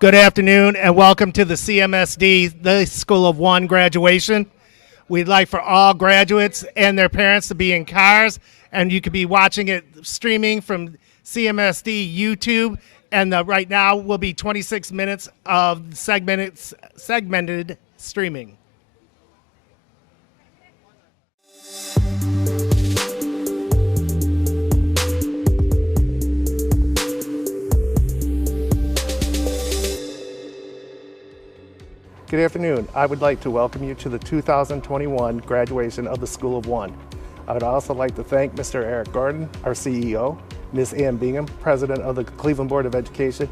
Good afternoon and welcome to the CMSD, the School of One graduation. We'd like for all graduates and their parents to be in cars, and you could be watching it streaming from CMSD YouTube. And right now will be 26 minutes of segmented streaming. Good afternoon. I would like to welcome you to the 2021 graduation of the School of One. I would also like to thank Mr. Eric Gordon, our CEO, Ms. Ann Bingham, President of the Cleveland Board of Education,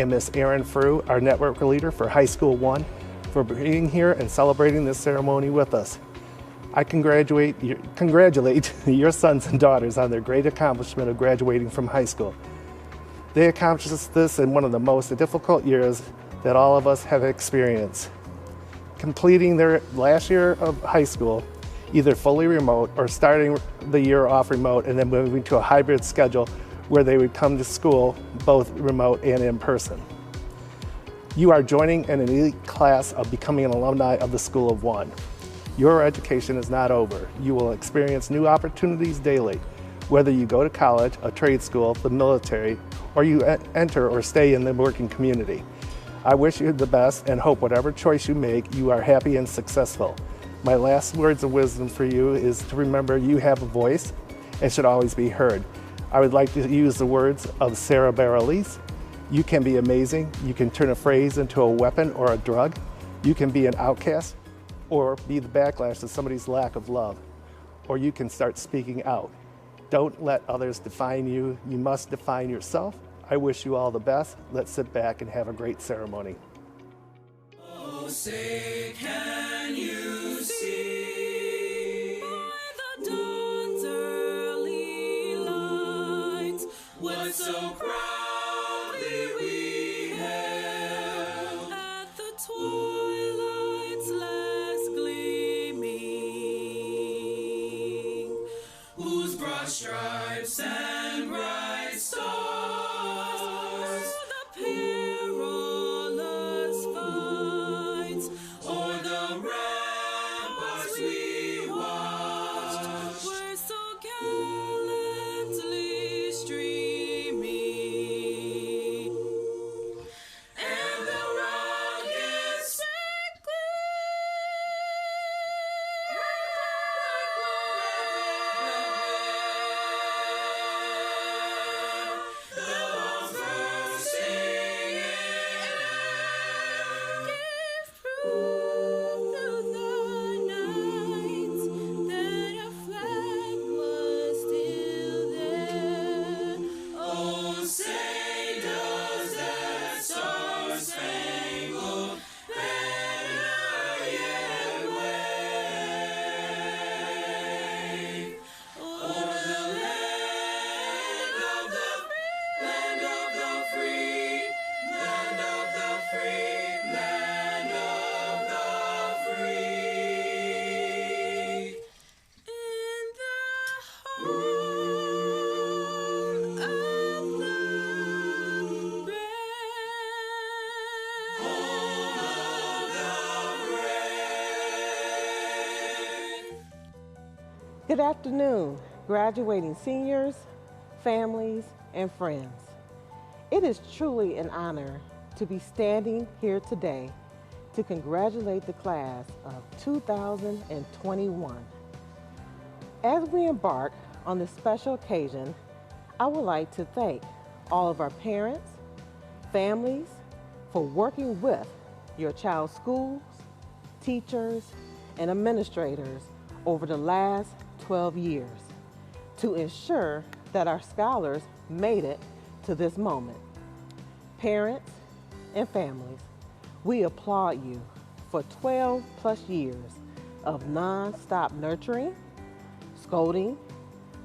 and Ms. Erin Frew, our network leader for High School One, for being here and celebrating this ceremony with us. I congratulate your sons and daughters on their great accomplishment of graduating from high school. They accomplished this in one of the most difficult years that all of us have experienced. Completing their last year of high school, either fully remote or starting the year off remote and then moving to a hybrid schedule where they would come to school both remote and in person. You are joining an elite class of becoming an alumni of the School of One. Your education is not over. You will experience new opportunities daily, whether you go to college, a trade school, the military, or you enter or stay in the working community. I wish you the best and hope whatever choice you make, you are happy and successful. My last words of wisdom for you is to remember you have a voice and should always be heard. I would like to use the words of Sarah Bareilles. You can be amazing. You can turn a phrase into a weapon or a drug. You can be an outcast or be the backlash to somebody's lack of love. Or you can start speaking out. Don't let others define you. You must define yourself. I wish you all the best. Let's sit back and have a great ceremony. Oh, say, can you see by the dawn's early light what so proudly we hailed at the twilight's last gleaming, whose broad stripes and bright stars Good afternoon, graduating seniors, families, and friends. It is truly an honor to be standing here today to congratulate the class of 2021. As we embark on this special occasion, I would like to thank all of our parents, families, for working with your child's schools, teachers, and administrators over the last 12 years to ensure that our scholars made it to this moment. Parents and families, we applaud you for 12 plus years of non-stop nurturing, scolding,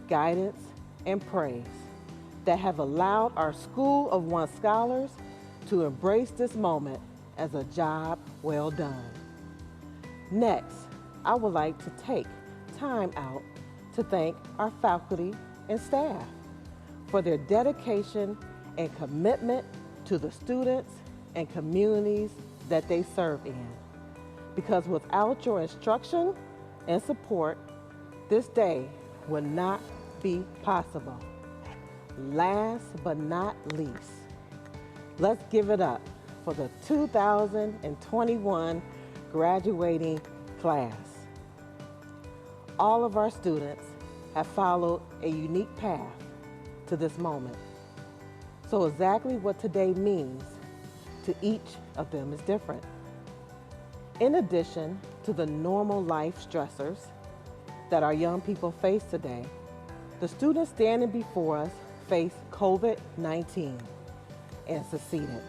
guidance, and praise that have allowed our School of One scholars to embrace this moment as a job well done. Next, I would like to take time out to thank our faculty and staff for their dedication and commitment to the students and communities that they serve in. Because without your instruction and support, this day would not be possible. Last but not least, let's give it up for the 2021 graduating class. All of our students have followed a unique path to this moment. So exactly what today means to each of them is different. In addition to the normal life stressors that our young people face today, the students standing before us faced COVID-19 and succeeded.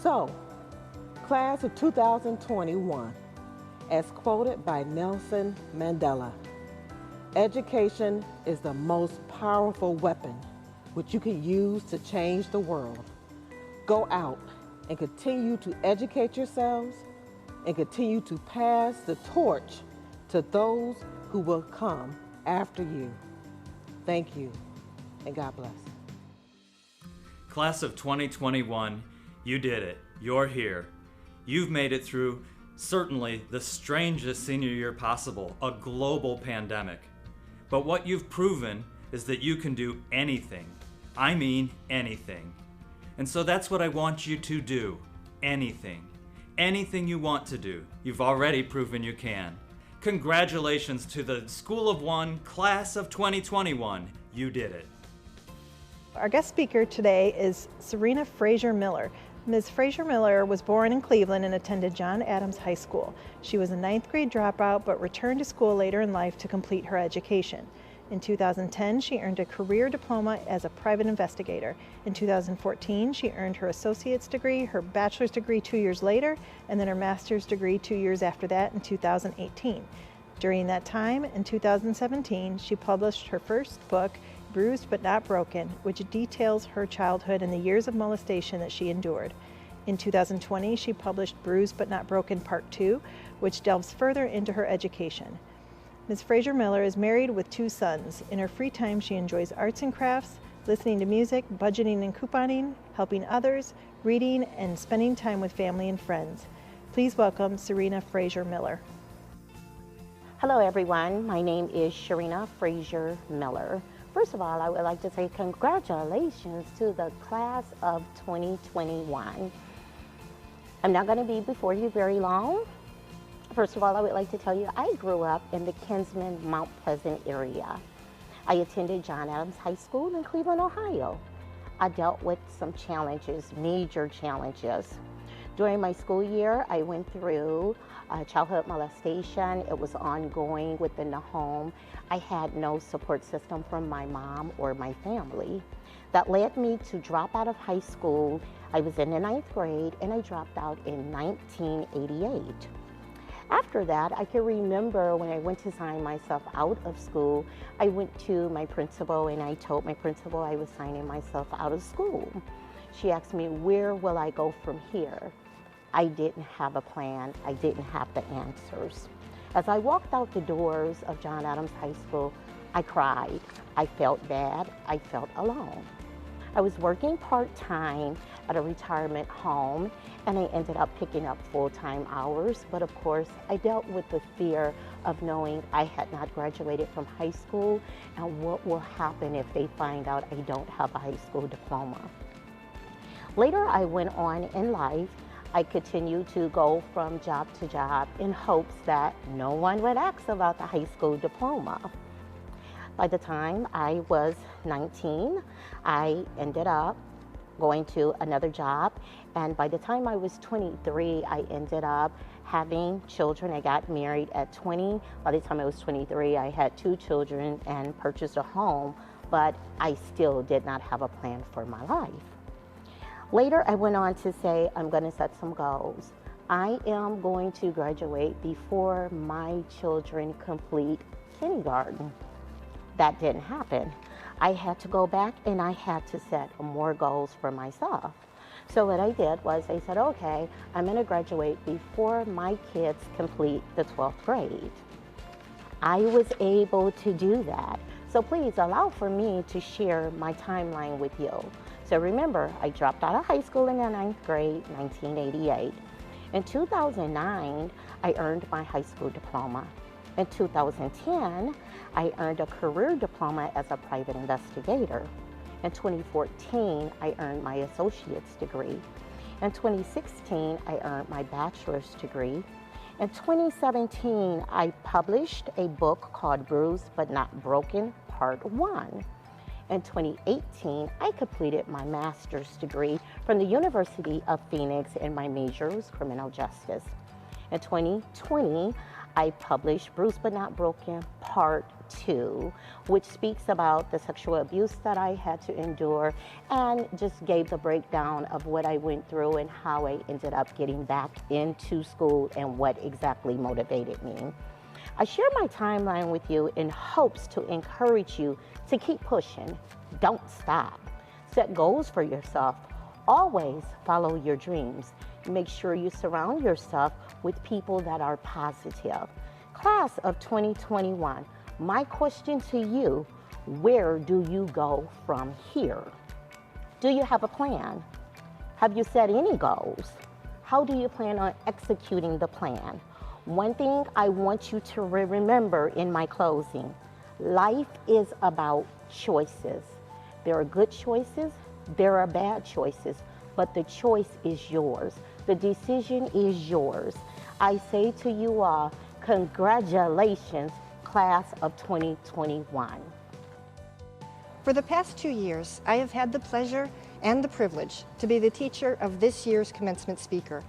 So, class of 2021, as quoted by Nelson Mandela, education is the most powerful weapon which you can use to change the world. Go out and continue to educate yourselves and continue to pass the torch to those who will come after you. Thank you, and God bless. Class of 2021, you did it. You're here. You've made it through certainly the strangest senior year possible, a global pandemic. But what you've proven is that you can do anything. I mean anything. And so that's what I want you to do. Anything. Anything you want to do. You've already proven you can. Congratulations to the School of One, Class of 2021. You did it. Our guest speaker today is Serena Frazier Miller. Ms. Frazier Miller was born in Cleveland and attended John Adams High School. She was a 9th grade dropout but returned to school later in life to complete her education. In 2010, she earned a career diploma as a private investigator. In 2014, she earned her associate's degree, her bachelor's degree 2 years later, and then her master's degree 2 years after that in 2018. During that time, in 2017, she published her first book, Bruised but Not Broken, which details her childhood and the years of molestation that she endured. In 2020, she published Bruised but Not Broken Part 2, which delves further into her education. Ms. Frazier Miller is married with 2 sons. In her free time, she enjoys arts and crafts, listening to music, budgeting and couponing, helping others, reading, and spending time with family and friends. Please welcome Serena Frazier Miller. Hello everyone, my name is Serena Frazier Miller. First of all, I would like to say congratulations to the class of 2021. I'm not going to be before you very long. First of all, I would like to tell you I grew up in the Kinsman, Mount Pleasant area. I attended John Adams High School in Cleveland, Ohio. I dealt with some challenges, major challenges. During my school year, I went through childhood molestation. It was ongoing within the home. I had no support system from my mom or my family. That led me to drop out of high school. I was in the 9th grade and I dropped out in 1988. After that, I can remember when I went to sign myself out of school, I went to my principal and I told my principal I was signing myself out of school. She asked me, where will I go from here? I didn't have a plan. I didn't have the answers. As I walked out the doors of John Adams High School, I cried. I felt bad. I felt alone. I was working part-time at a retirement home and I ended up picking up full-time hours, but of course I dealt with the fear of knowing I had not graduated from high school and what will happen if they find out I don't have a high school diploma. Later I went on in life. I continued to go from job to job in hopes that no one would ask about the high school diploma. By the time I was 19, I ended up going to another job, and by the time I was 23, I ended up having children. I got married at 20. By the time I was 23, I had 2 children and purchased a home, but I still did not have a plan for my life. Later, I went on to say, I'm going to set some goals. I am going to graduate before my children complete kindergarten. That didn't happen. I had to go back and I had to set more goals for myself. So what I did was I said, okay, I'm going to graduate before my kids complete the 12th grade. I was able to do that. So please allow for me to share my timeline with you. So remember, I dropped out of high school in the 9th grade, 1988. In 2009, I earned my high school diploma. In 2010, I earned a career diploma as a private investigator. In 2014, I earned my associate's degree. In 2016, I earned my bachelor's degree. In 2017, I published a book called Bruised But Not Broken, Part 1. In 2018, I completed my master's degree from the University of Phoenix, and my major was criminal justice. In 2020, I published Bruised But Not Broken, Part 2, which speaks about the sexual abuse that I had to endure and just gave the breakdown of what I went through and how I ended up getting back into school and what exactly motivated me. I share my timeline with you in hopes to encourage you to keep pushing. Don't stop. Set goals for yourself. Always follow your dreams. Make sure you surround yourself with people that are positive. Class of 2021, my question to you, where do you go from here? Do you have a plan? Have you set any goals? How do you plan on executing the plan? One thing I want you to remember in my closing, life is about choices. There are good choices, there are bad choices, but the choice is yours. The decision is yours. I say to you all, congratulations, class of 2021. For the past 2 years, I have had the pleasure and the privilege to be the teacher of this year's commencement speaker.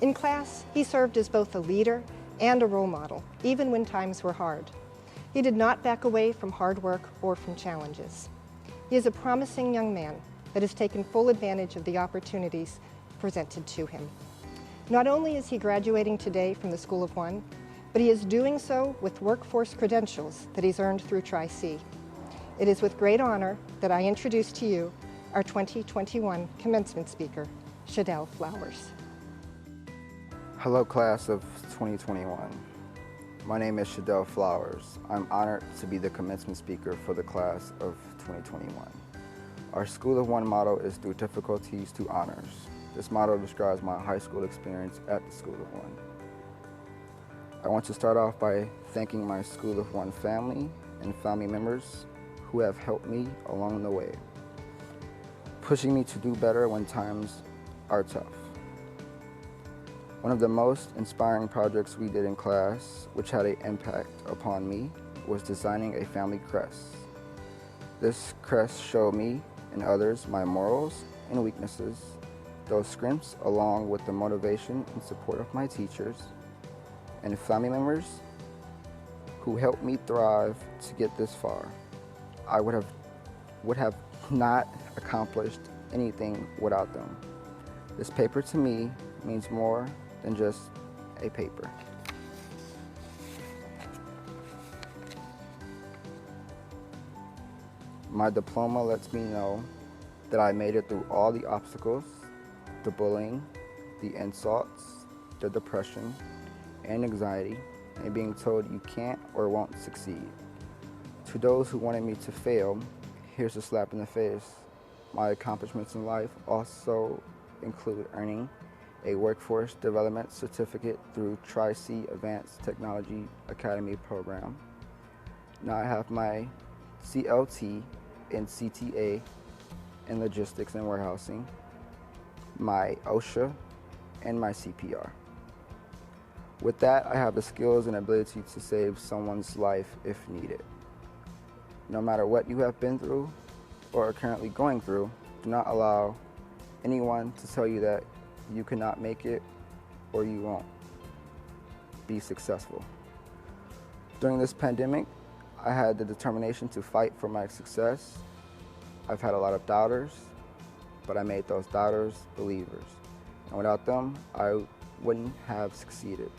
In class, he served as both a leader and a role model, even when times were hard. He did not back away from hard work or from challenges. He is a promising young man that has taken full advantage of the opportunities presented to him. Not only is he graduating today from the School of One, but he is doing so with workforce credentials that he's earned through Tri-C. It is with great honor that I introduce to you our 2021 commencement speaker, Shadell Flowers. Hello, class of 2021. My name is Shadell Flowers. I'm honored to be the commencement speaker for the class of 2021. Our School of One motto is through difficulties to honors. This motto describes my high school experience at the School of One. I want to start off by thanking my School of One family and family members who have helped me along the way, pushing me to do better when times are tough. One of the most inspiring projects we did in class, which had an impact upon me, was designing a family crest. This crest showed me and others my morals and weaknesses. Those scripts, along with the motivation and support of my teachers and family members who helped me thrive to get this far. I would have not accomplished anything without them. This paper to me means more than just a paper. My diploma lets me know that I made it through all the obstacles, the bullying, the insults, the depression, and anxiety, and being told you can't or won't succeed. To those who wanted me to fail, here's a slap in the face. My accomplishments in life also include earning a workforce development certificate through Tri-C Advanced Technology Academy program. Now I have my CLT and CTA in logistics and warehousing, my OSHA, and my CPR. With that, I have the skills and ability to save someone's life if needed. No matter what you have been through or are currently going through, do not allow anyone to tell you that you cannot make it or you won't be successful. During this pandemic, I had the determination to fight for my success. I've had a lot of doubters, but I made those doubters believers. And without them, I wouldn't have succeeded.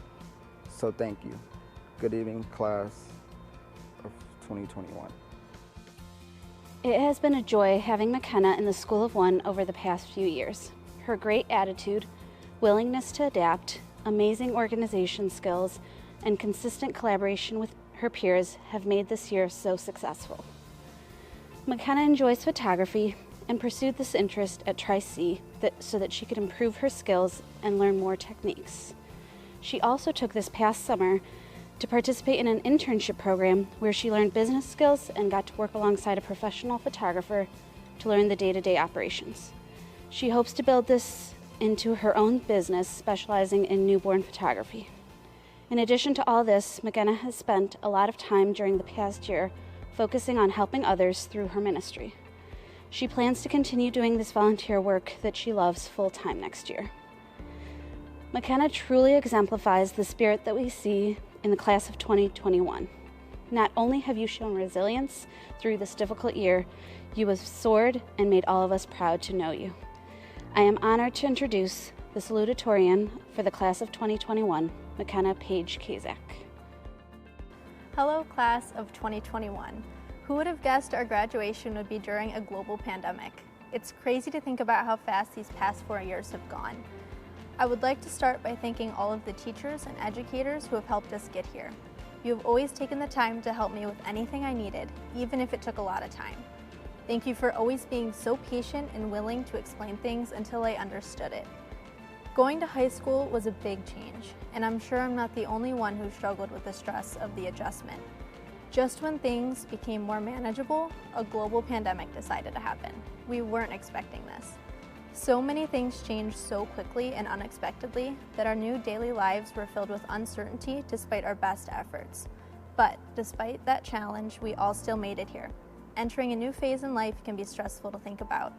So thank you. Good evening, class of 2021. It has been a joy having McKenna in the School of One over the past few years. Her great attitude, willingness to adapt, amazing organization skills, and consistent collaboration with her peers have made this year so successful. McKenna enjoys photography, and pursued this interest at Tri-C so that she could improve her skills and learn more techniques. She also took this past summer to participate in an internship program where she learned business skills and got to work alongside a professional photographer to learn the day-to-day operations. She hopes to build this into her own business, specializing in newborn photography. In addition to all this, McKenna has spent a lot of time during the past year focusing on helping others through her ministry. She plans to continue doing this volunteer work that she loves full-time next year. McKenna truly exemplifies the spirit that we see in the class of 2021. Not only have you shown resilience through this difficult year, you have soared and made all of us proud to know you. I am honored to introduce the Salutatorian for the class of 2021, McKenna Page Kazak. Hello, class of 2021. Who would have guessed our graduation would be during a global pandemic? It's crazy to think about how fast these past 4 years have gone. I would like to start by thanking all of the teachers and educators who have helped us get here. You have always taken the time to help me with anything I needed, even if it took a lot of time. Thank you for always being so patient and willing to explain things until I understood it. Going to high school was a big change, and I'm sure I'm not the only one who struggled with the stress of the adjustment. Just when things became more manageable, a global pandemic decided to happen. We weren't expecting this. So many things changed so quickly and unexpectedly that our new daily lives were filled with uncertainty despite our best efforts. But despite that challenge, we all still made it here. Entering a new phase in life can be stressful to think about.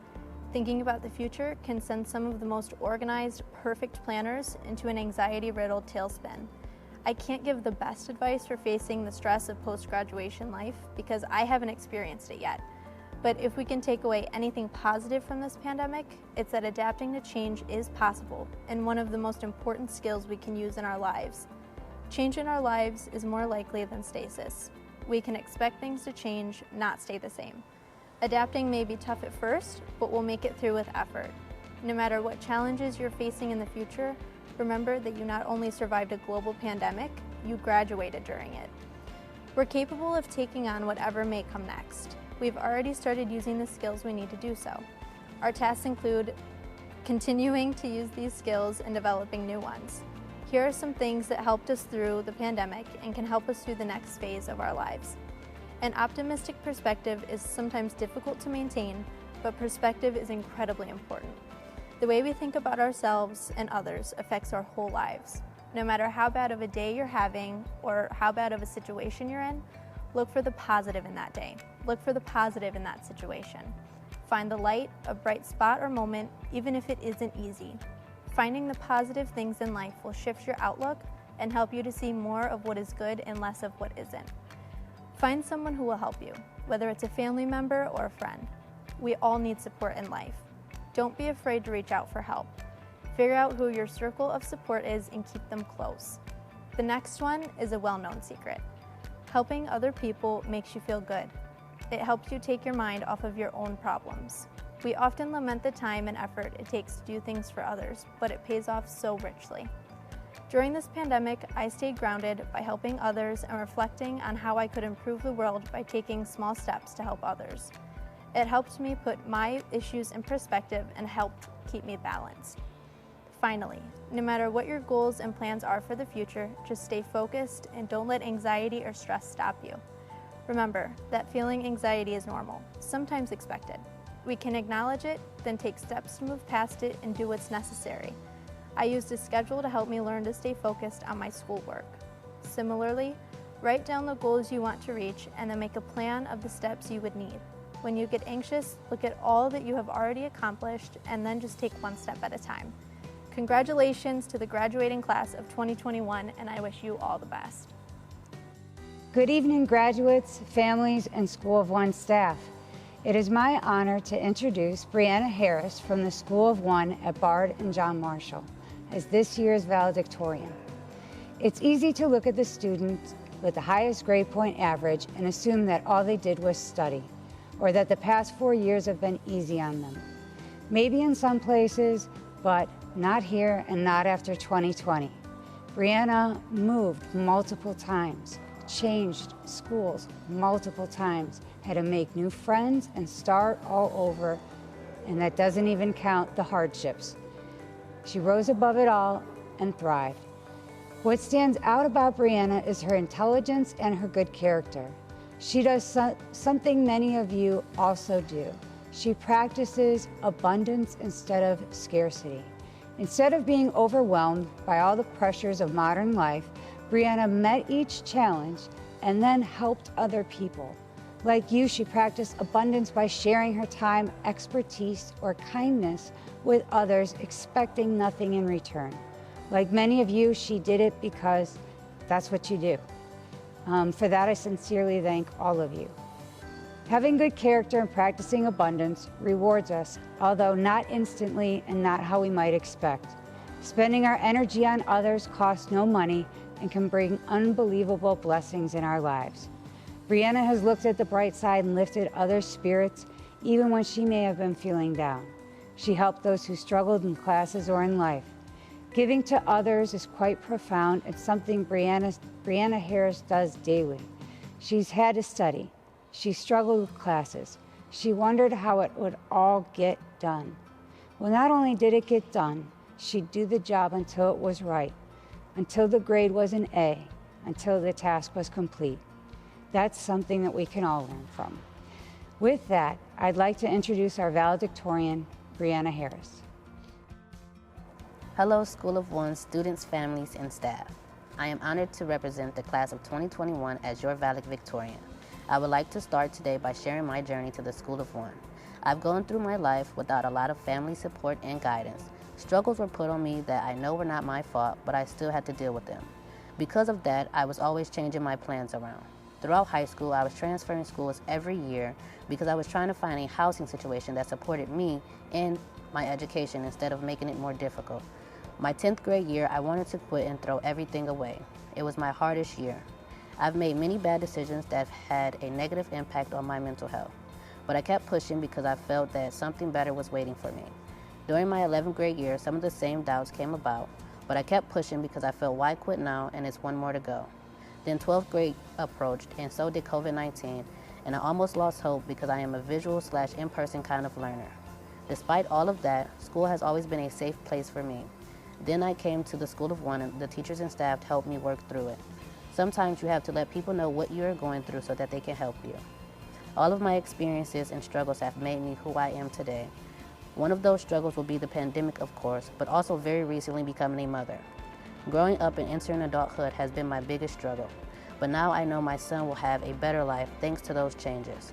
Thinking about the future can send some of the most organized, perfect planners into an anxiety-riddled tailspin. I can't give the best advice for facing the stress of post-graduation life because I haven't experienced it yet. But if we can take away anything positive from this pandemic, it's that adapting to change is possible and one of the most important skills we can use in our lives. Change in our lives is more likely than stasis. We can expect things to change, not stay the same. Adapting may be tough at first, but we'll make it through with effort. No matter what challenges you're facing in the future, remember that you not only survived a global pandemic, you graduated during it. We're capable of taking on whatever may come next. We've already started using the skills we need to do so. Our tasks include continuing to use these skills and developing new ones. Here are some things that helped us through the pandemic and can help us through the next phase of our lives. An optimistic perspective is sometimes difficult to maintain, but perspective is incredibly important. The way we think about ourselves and others affects our whole lives. No matter how bad of a day you're having or how bad of a situation you're in, look for the positive in that day. Look for the positive in that situation. Find the light, a bright spot or moment, even if it isn't easy. Finding the positive things in life will shift your outlook and help you to see more of what is good and less of what isn't. Find someone who will help you, whether it's a family member or a friend. We all need support in life. Don't be afraid to reach out for help. Figure out who your circle of support is and keep them close. The next one is a well-known secret. Helping other people makes you feel good. It helps you take your mind off of your own problems. We often lament the time and effort it takes to do things for others, but it pays off so richly. During this pandemic, I stayed grounded by helping others and reflecting on how I could improve the world by taking small steps to help others. It helped me put my issues in perspective and helped keep me balanced. Finally, no matter what your goals and plans are for the future, just stay focused and don't let anxiety or stress stop you. Remember that feeling anxiety is normal, sometimes expected. We can acknowledge it, then take steps to move past it and do what's necessary. I used a schedule to help me learn to stay focused on my schoolwork. Similarly, write down the goals you want to reach and then make a plan of the steps you would need. When you get anxious, look at all that you have already accomplished and then just take one step at a time. Congratulations to the graduating class of 2021, and I wish you all the best. Good evening, graduates, families, and School of One staff. It is my honor to introduce Brianna Harris from the School of One at Bard and John Marshall as this year's valedictorian. It's easy to look at the students with the highest grade point average and assume that all they did was study, or that the past 4 years have been easy on them. Maybe in some places, but not here and not after 2020. Brianna moved multiple times, changed schools multiple times, had to make new friends and start all over and that doesn't even count the hardships. She rose above it all and thrived. What stands out about Brianna is her intelligence and her good character. She does something many of you also do. She practices abundance instead of scarcity. Instead of being overwhelmed by all the pressures of modern life, Brianna met each challenge and then helped other people. Like you, she practiced abundance by sharing her time, expertise, or kindness with others, expecting nothing in return. Like many of you, she did it because that's what you do. For that, I sincerely thank all of you. Having good character and practicing abundance rewards us, although not instantly and not how we might expect. Spending our energy on others costs no money and can bring unbelievable blessings in our lives. Brianna has looked at the bright side and lifted others' spirits even when she may have been feeling down. She helped those who struggled in classes or in life. Giving to others is quite profound and something Brianna Harris does daily. She's had to study. She struggled with classes. She wondered how it would all get done. Well, not only did it get done, she'd do the job until it was right, until the grade was an A, until the task was complete. That's something that we can all learn from. With that, I'd like to introduce our valedictorian, Brianna Harris. Hello, School of One students, families, and staff. I am honored to represent the class of 2021 as your valedictorian. I would like to start today by sharing my journey to the School of One. I've gone through my life without a lot of family support and guidance. Struggles were put on me that I know were not my fault, but I still had to deal with them. Because of that, I was always changing my plans around. Throughout high school, I was transferring schools every year because I was trying to find a housing situation that supported me and my education instead of making it more difficult. My 10th grade year, I wanted to quit and throw everything away. It was my hardest year. I've made many bad decisions that have had a negative impact on my mental health, but I kept pushing because I felt that something better was waiting for me. During my 11th grade year, some of the same doubts came about, but I kept pushing because I felt why quit now and it's one more to go. Then 12th grade approached and so did COVID-19, and I almost lost hope because I am a visual/in-person kind of learner. Despite all of that, school has always been a safe place for me. Then I came to the School of One and the teachers and staff helped me work through it. Sometimes you have to let people know what you are going through so that they can help you. All of my experiences and struggles have made me who I am today. One of those struggles will be the pandemic, of course, but also very recently becoming a mother. Growing up and entering adulthood has been my biggest struggle, but now I know my son will have a better life thanks to those changes.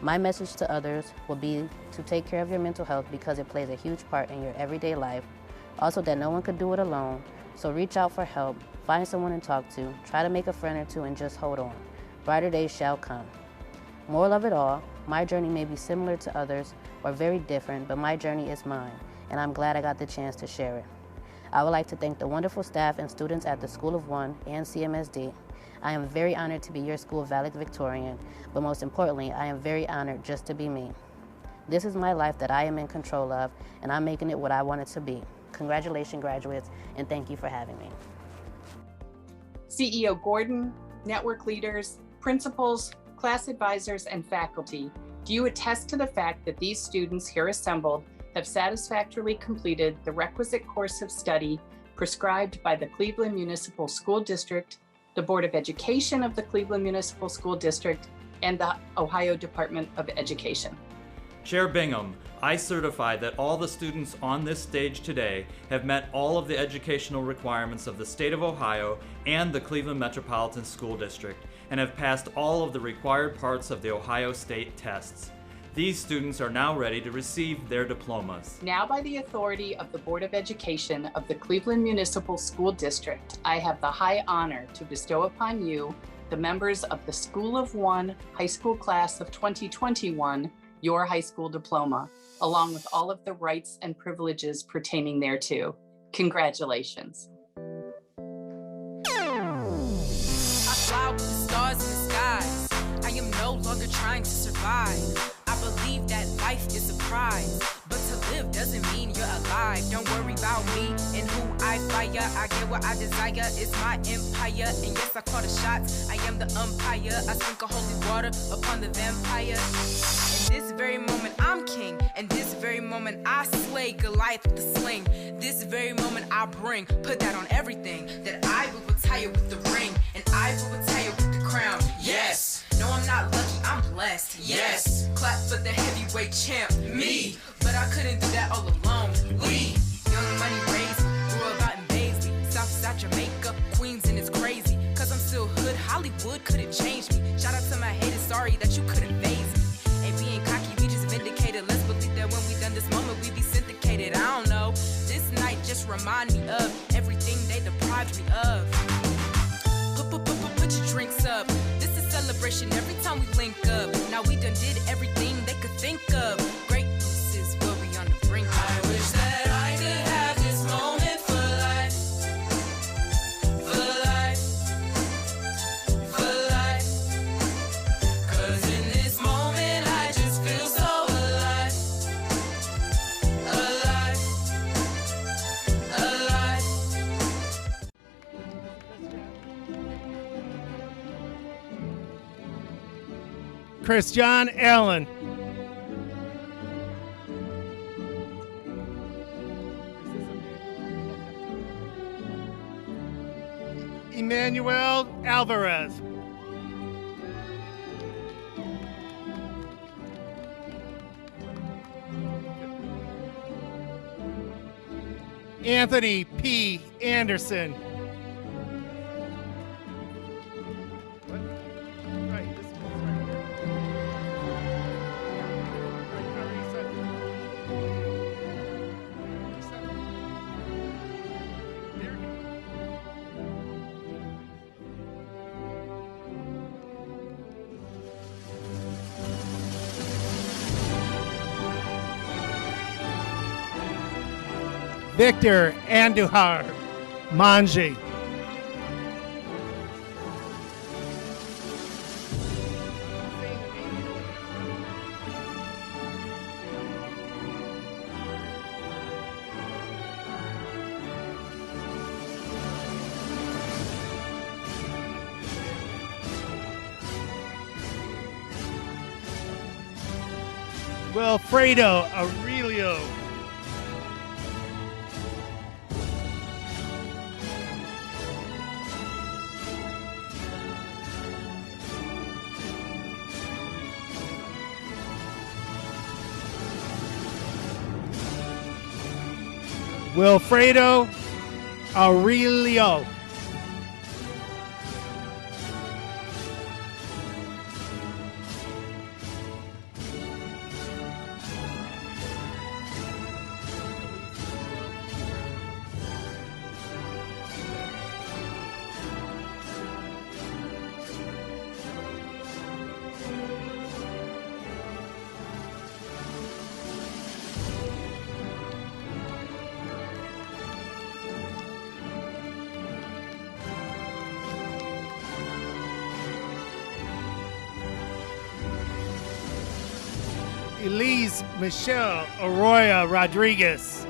My message to others will be to take care of your mental health because it plays a huge part in your everyday life. Also that no one could do it alone, so reach out for help, find someone to talk to, try to make a friend or two and just hold on. Brighter days shall come. Moral of it all, my journey may be similar to others or very different, but my journey is mine, and I'm glad I got the chance to share it. I would like to thank the wonderful staff and students at the School of One and CMSD. I am very honored to be your school valedictorian, but most importantly, I am very honored just to be me. This is my life that I am in control of, and I'm making it what I want it to be. Congratulations, graduates, and thank you for having me. CEO Gordon, network leaders, principals, class advisors, and faculty, do you attest to the fact that these students here assembled have satisfactorily completed the requisite course of study prescribed by the Cleveland Municipal School District, the Board of Education of the Cleveland Municipal School District, and the Ohio Department of Education? Chair Bingham, I certify that all the students on this stage today have met all of the educational requirements of the state of Ohio and the Cleveland Metropolitan School District and have passed all of the required parts of the Ohio State tests. These students are now ready to receive their diplomas. Now, by the authority of the Board of Education of the Cleveland Municipal School District, I have the high honor to bestow upon you, the members of the School of One high school class of 2021, your high school diploma, along with all of the rights and privileges pertaining thereto. Congratulations. I fly with the stars in the skies. I am no longer trying to survive. I believe that life is a prize, but to live doesn't mean you're alive. Don't worry about me and who I fire. I get what I desire, it's my empire. And yes, I call the shots, I am the umpire. I sprinkle holy water upon the vampire. And This very moment I'm king, and this very moment I slay Goliath with the sling. This very moment I bring, put that on everything. That I will retire with the ring, and I will retire with the crown. Yes! No, I'm not lucky, I'm blessed. Yes! Clap for the heavyweight champ, me! But I couldn't do that all alone. We! Young Money raised, grew about in Baisley, Southside Jamaica, Queens, and it's crazy. Cause I'm still hood, Hollywood couldn't change me. Shout out to my haters, sorry that you couldn't phase me. Ain't being cocky, we just vindicated. Let's believe that when we done this moment, we be syndicated. I don't know. This night just remind me of everything they deprived me of. Put your drinks up. This is celebration every time we link up. Now we done did everything they could think of. Greatness is what we on the brink of. I wish that I could have this moment for life. For life. For life. Cause in this moment I just feel so alive. Alive. Alive. Christian Allen. Emmanuel Alvarez. Anthony P. Anderson. Victor Andujar Manji. Wilfredo Aurelio. Wilfredo Aurelio. Elise Michelle Arroyo Rodriguez.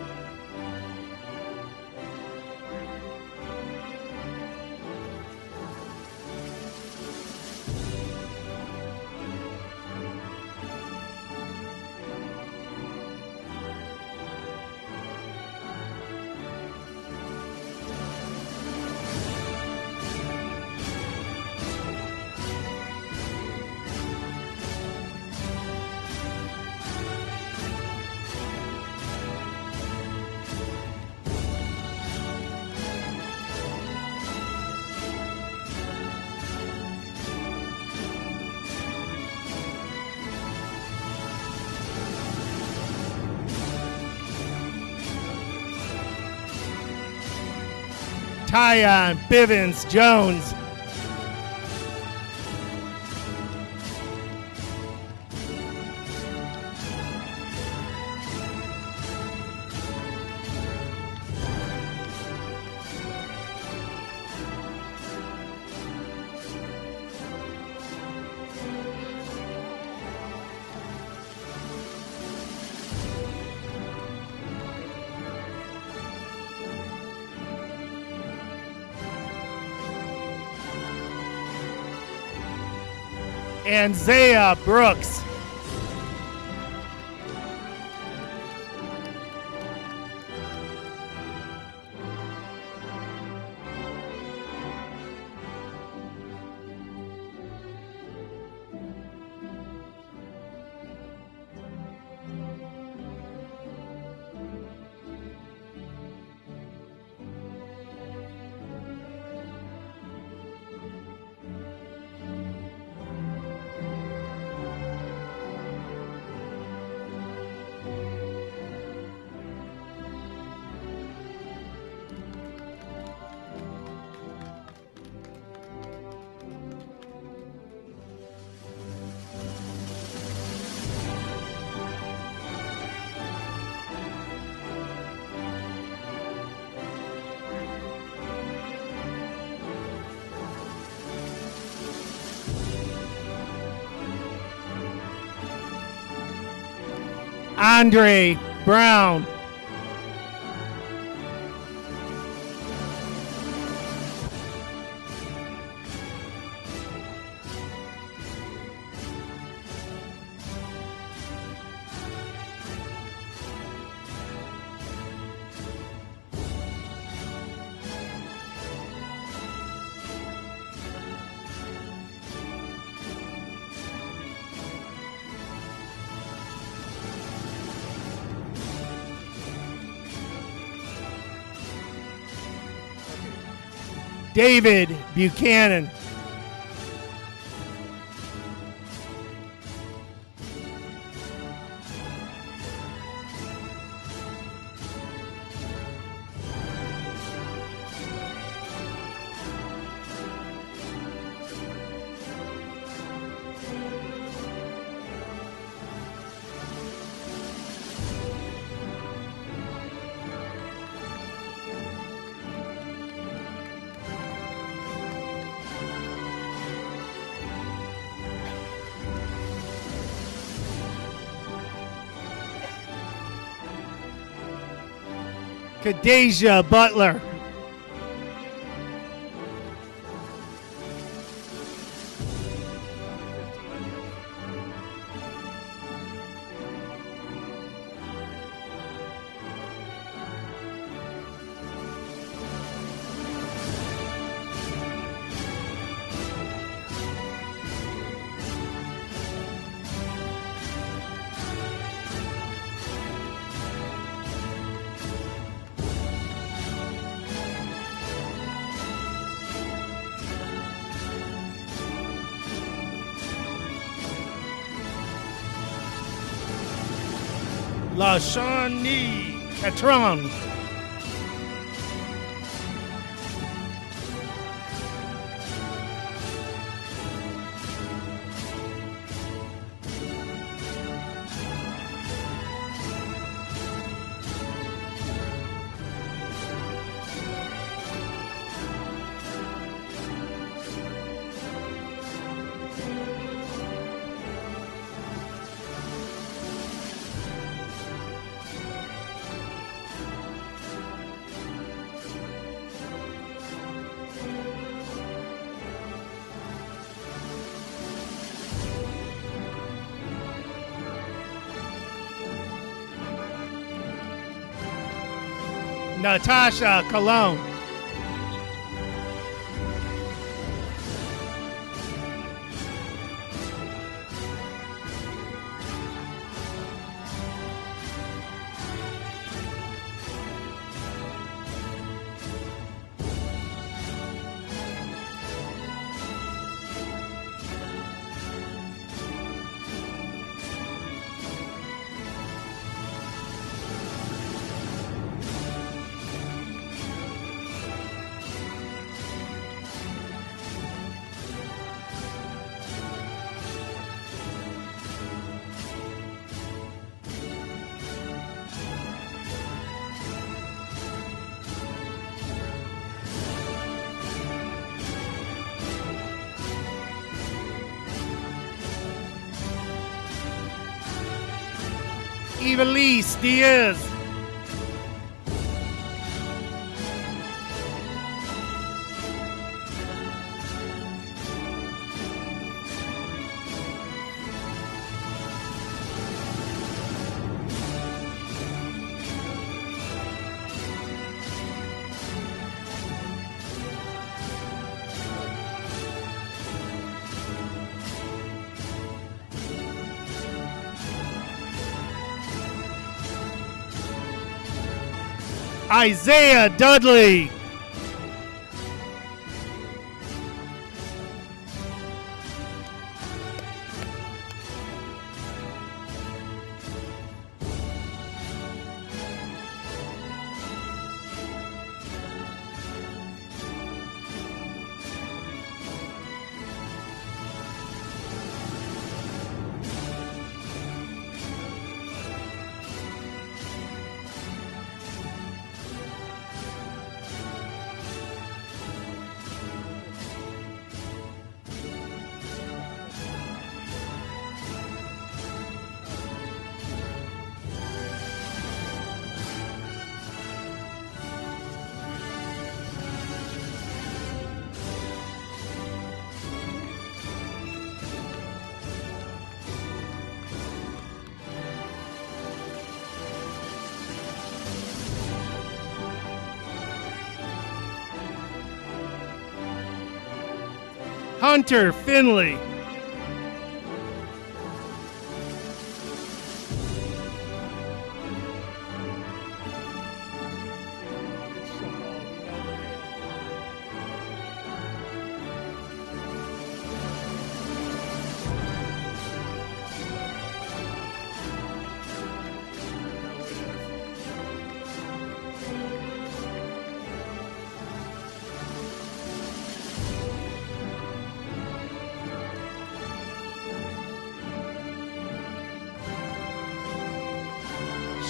Tyon Bivens Jones. And Zaya Brooks. Andre Brown. David Buchanan. Kadeja Butler. LaShawnee Catron. Natasha Cologne. Evelise Diaz. Isaiah Dudley. Hunter Finley.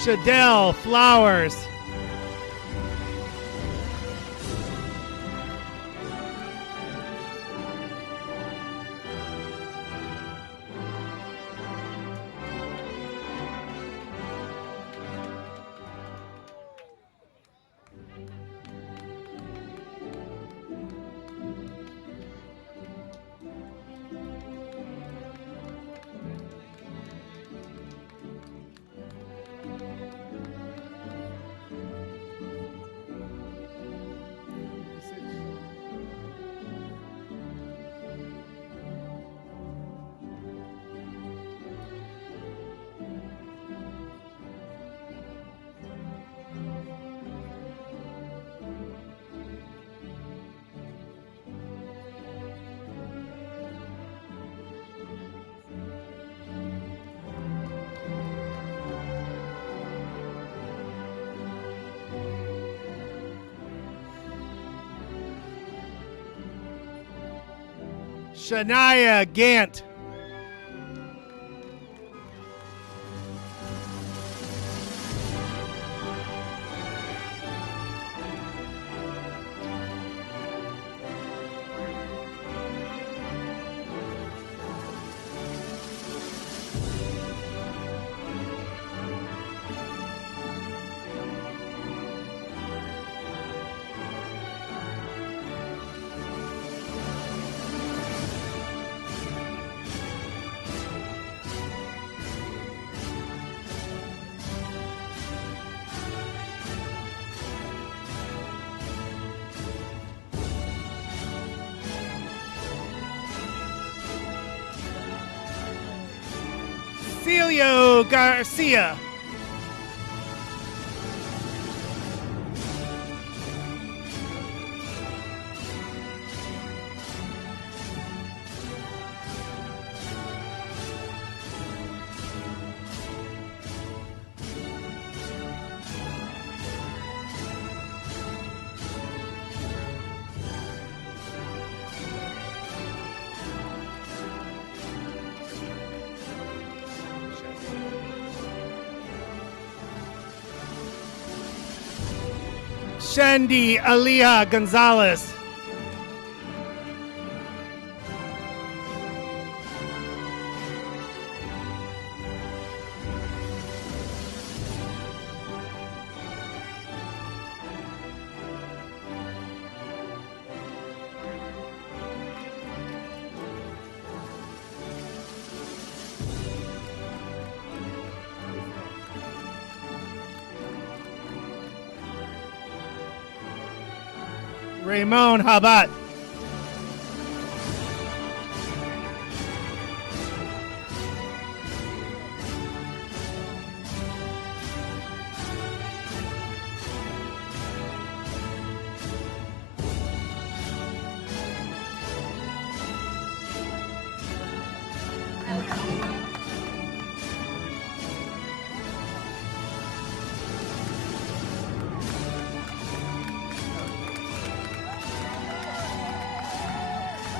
Shadell Flowers. Shania Gant. Celio Garcia. Shandy Aliyah Gonzalez. Ramon Habat.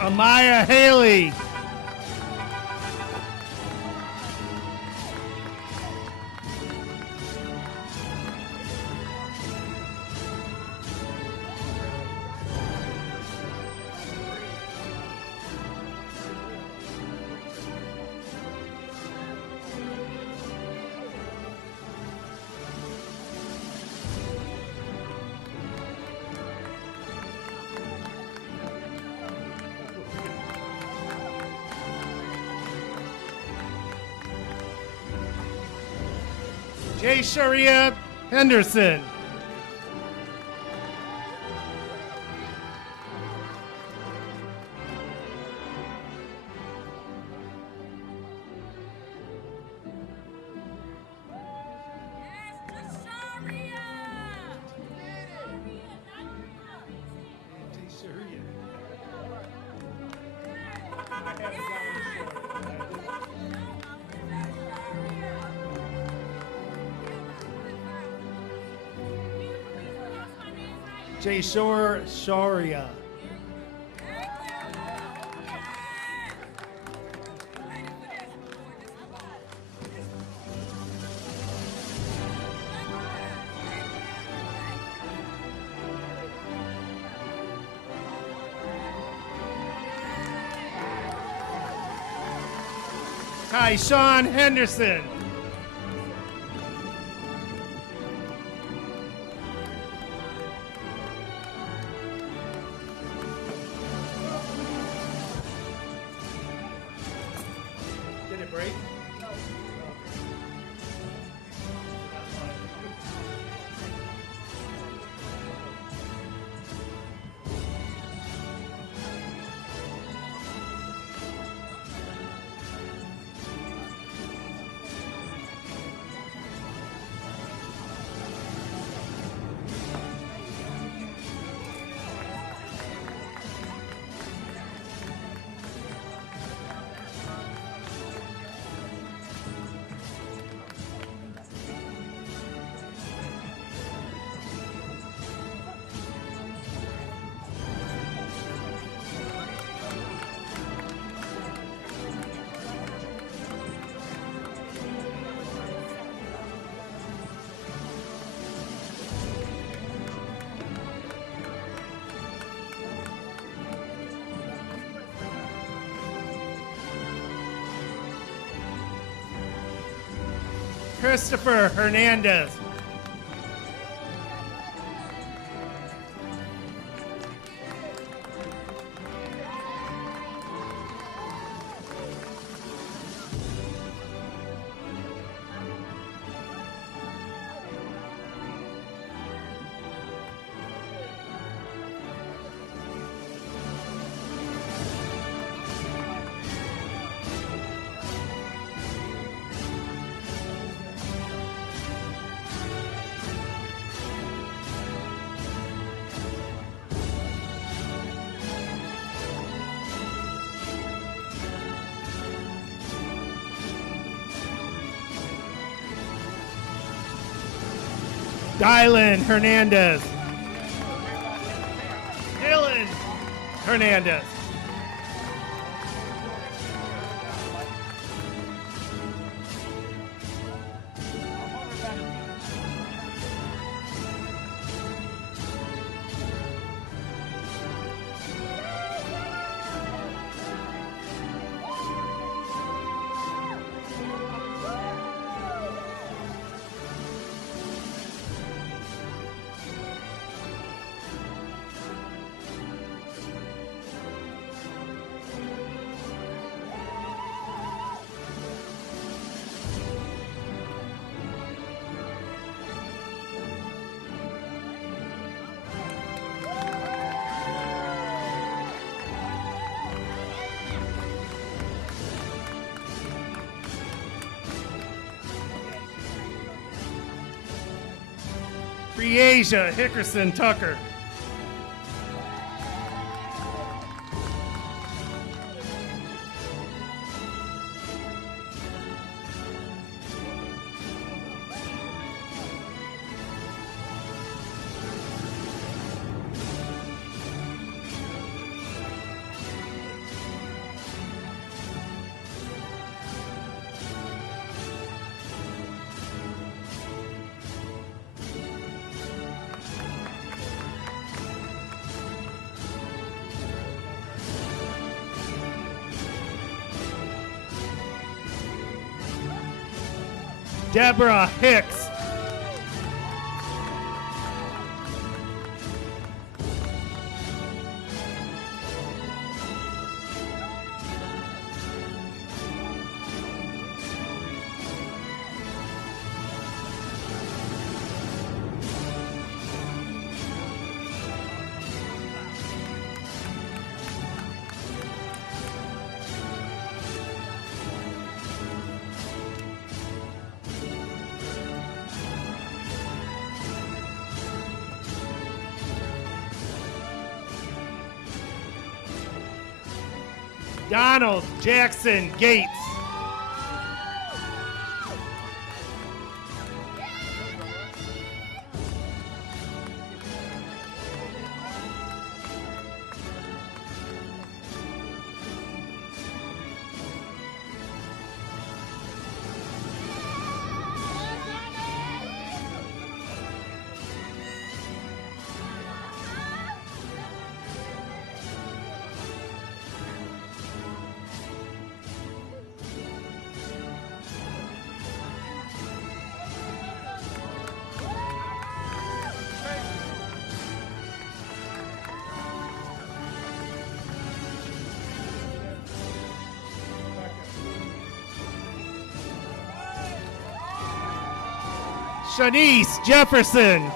Amaya Haley. Jay Sharia Henderson. Jayshore Sharia. Hi, Sean Henderson. Did it break? Christopher Hernandez. Dylan Hernandez. Dylan Hernandez. Breasia Hickerson Tucker. Deborah Hicks. Donald Jackson Gates. Shanice Jefferson.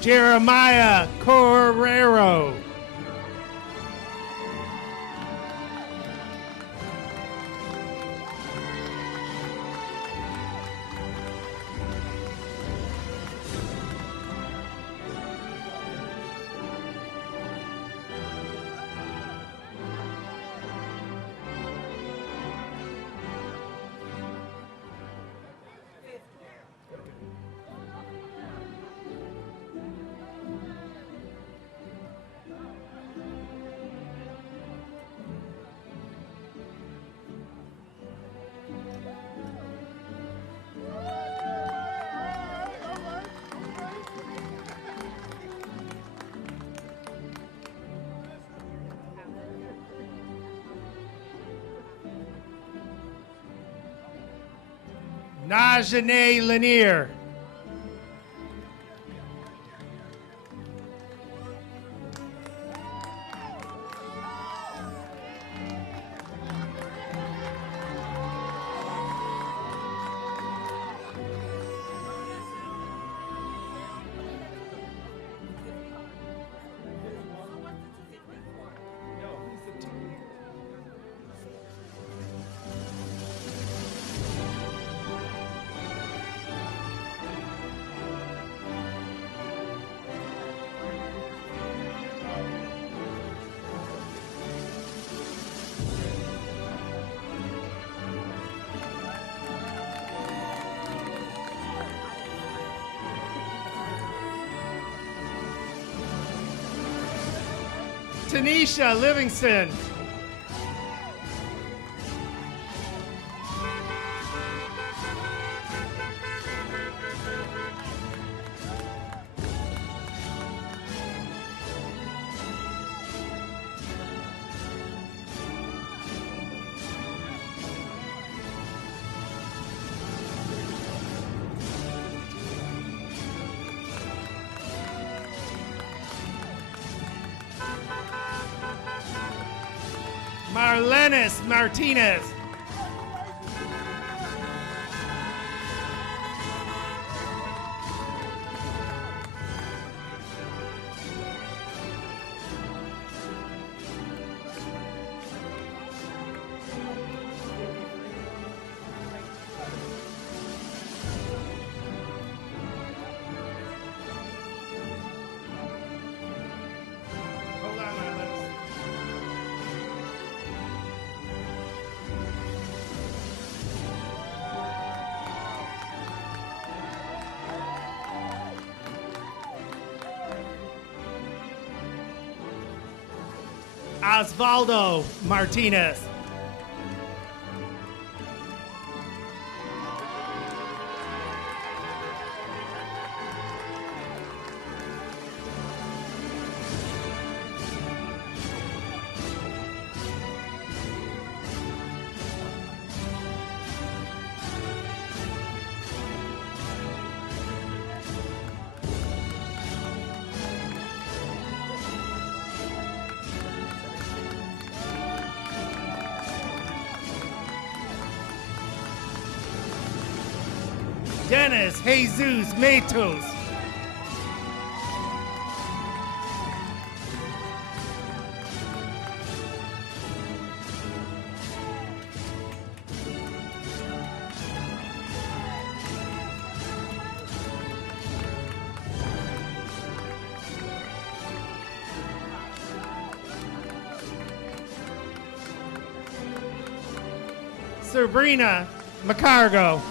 Jeremiah Correro. Najane Lanier. Tanisha Livingston. Marlenis Martinez. Osvaldo Martinez. Dennis Jesus Matos. Sabrina McCargo.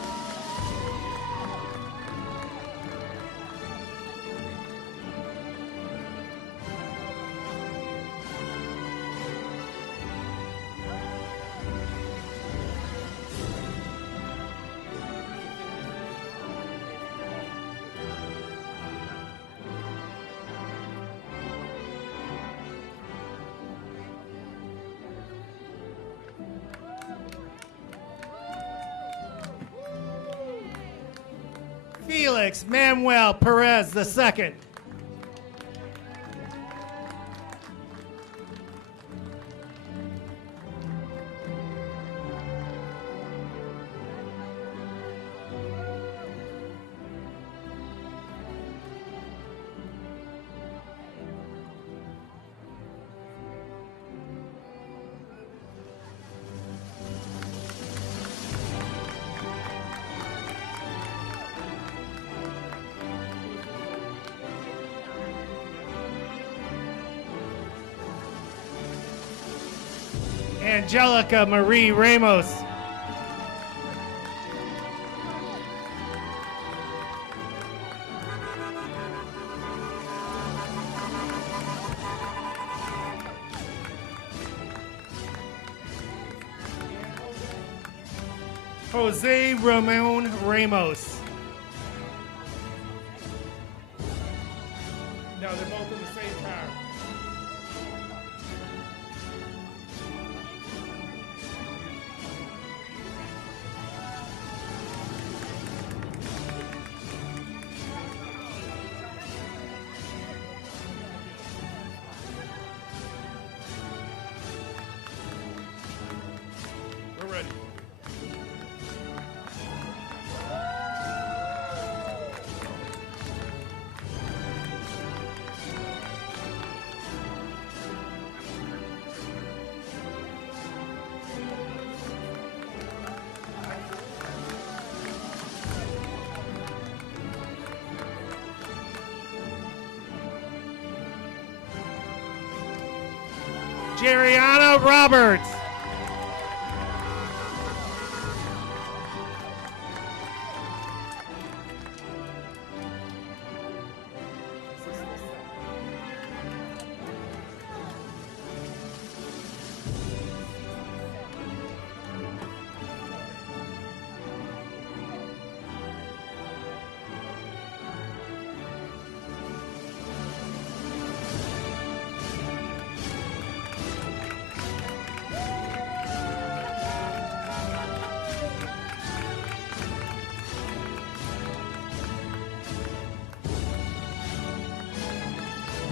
Felix Manuel Perez II. Angelica Marie Ramos. Jose Ramon Ramos. No, they're both in the same car. We're ready. Jeriana Roberts.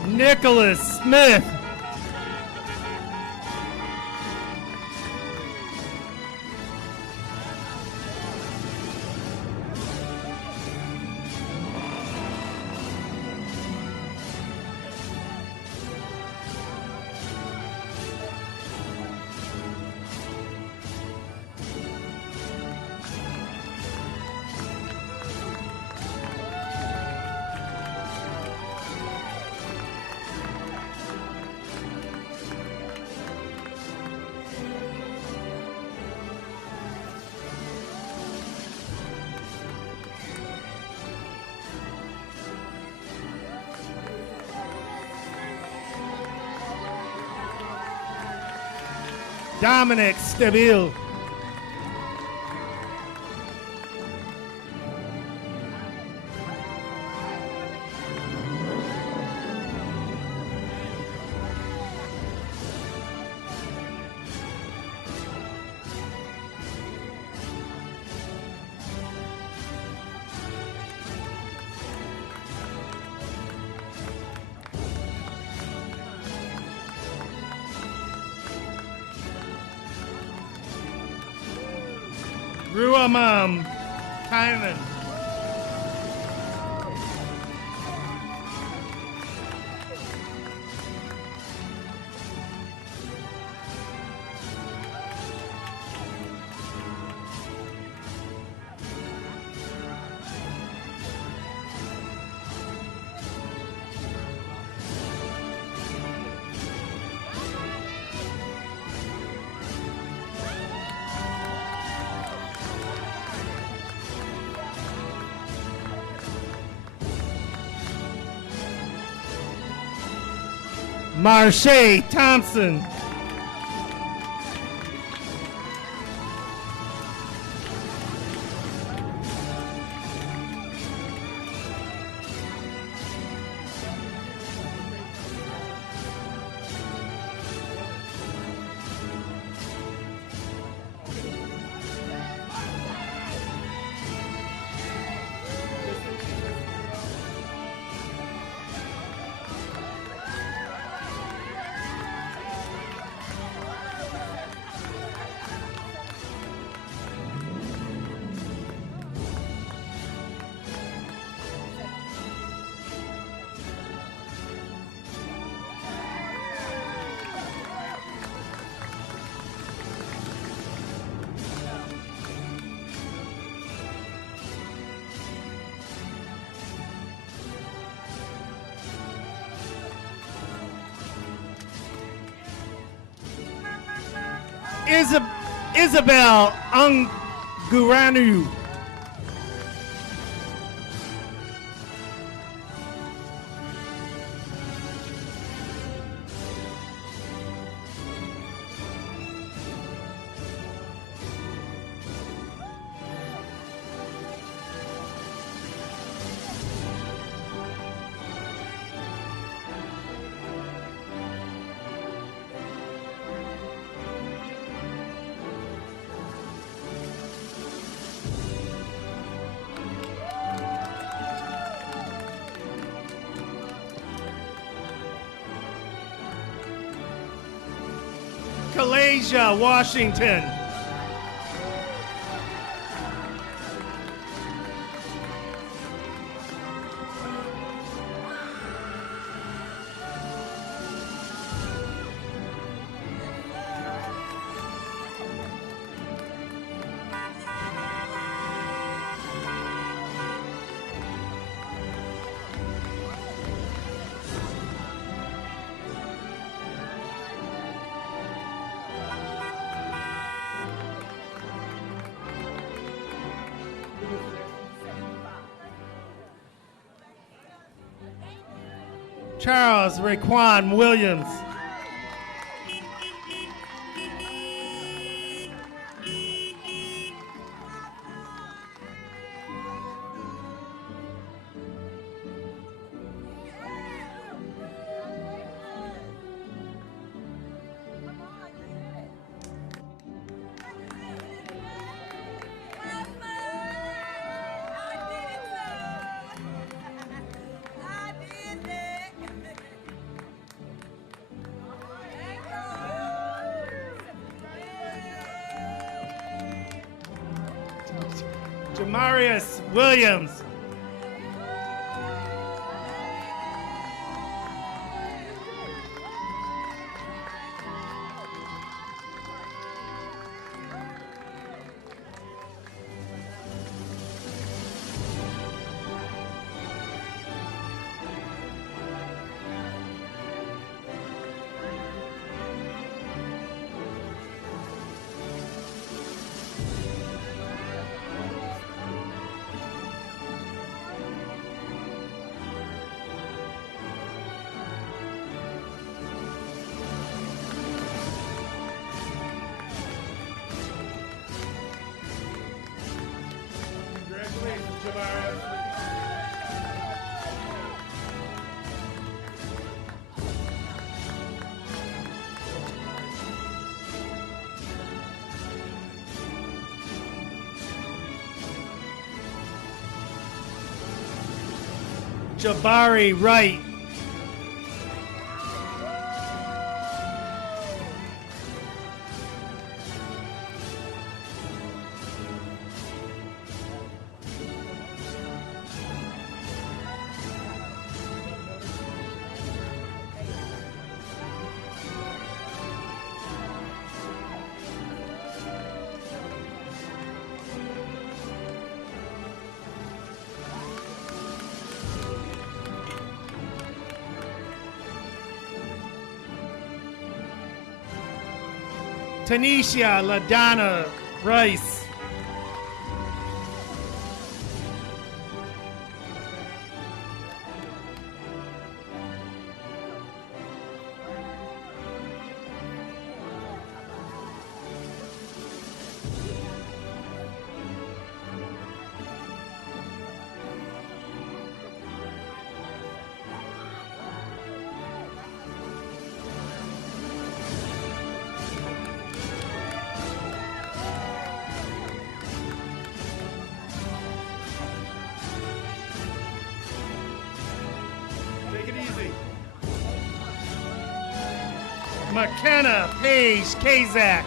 Nicholas Smith. Dominic Stabile. Ruamam Kynan. Marsha Thompson. Isabel Unguranu. Kalasia, Washington. Charles Raquan Williams. Jamarius Williams. Congratulations, Jamarius. Jabari Wright. Tanisha LaDonna Rice. Take it easy. McKenna Paige Kazak.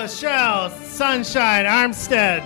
Michelle Sunshine Armstead.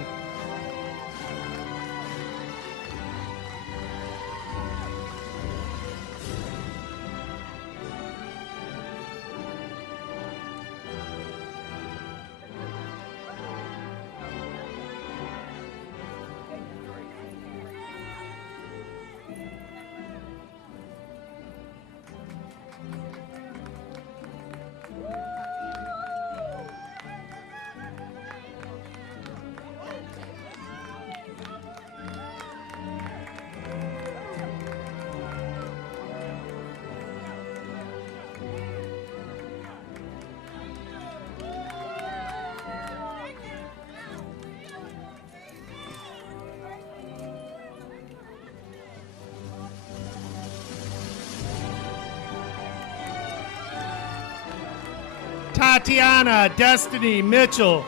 Tatiana Destiny Mitchell.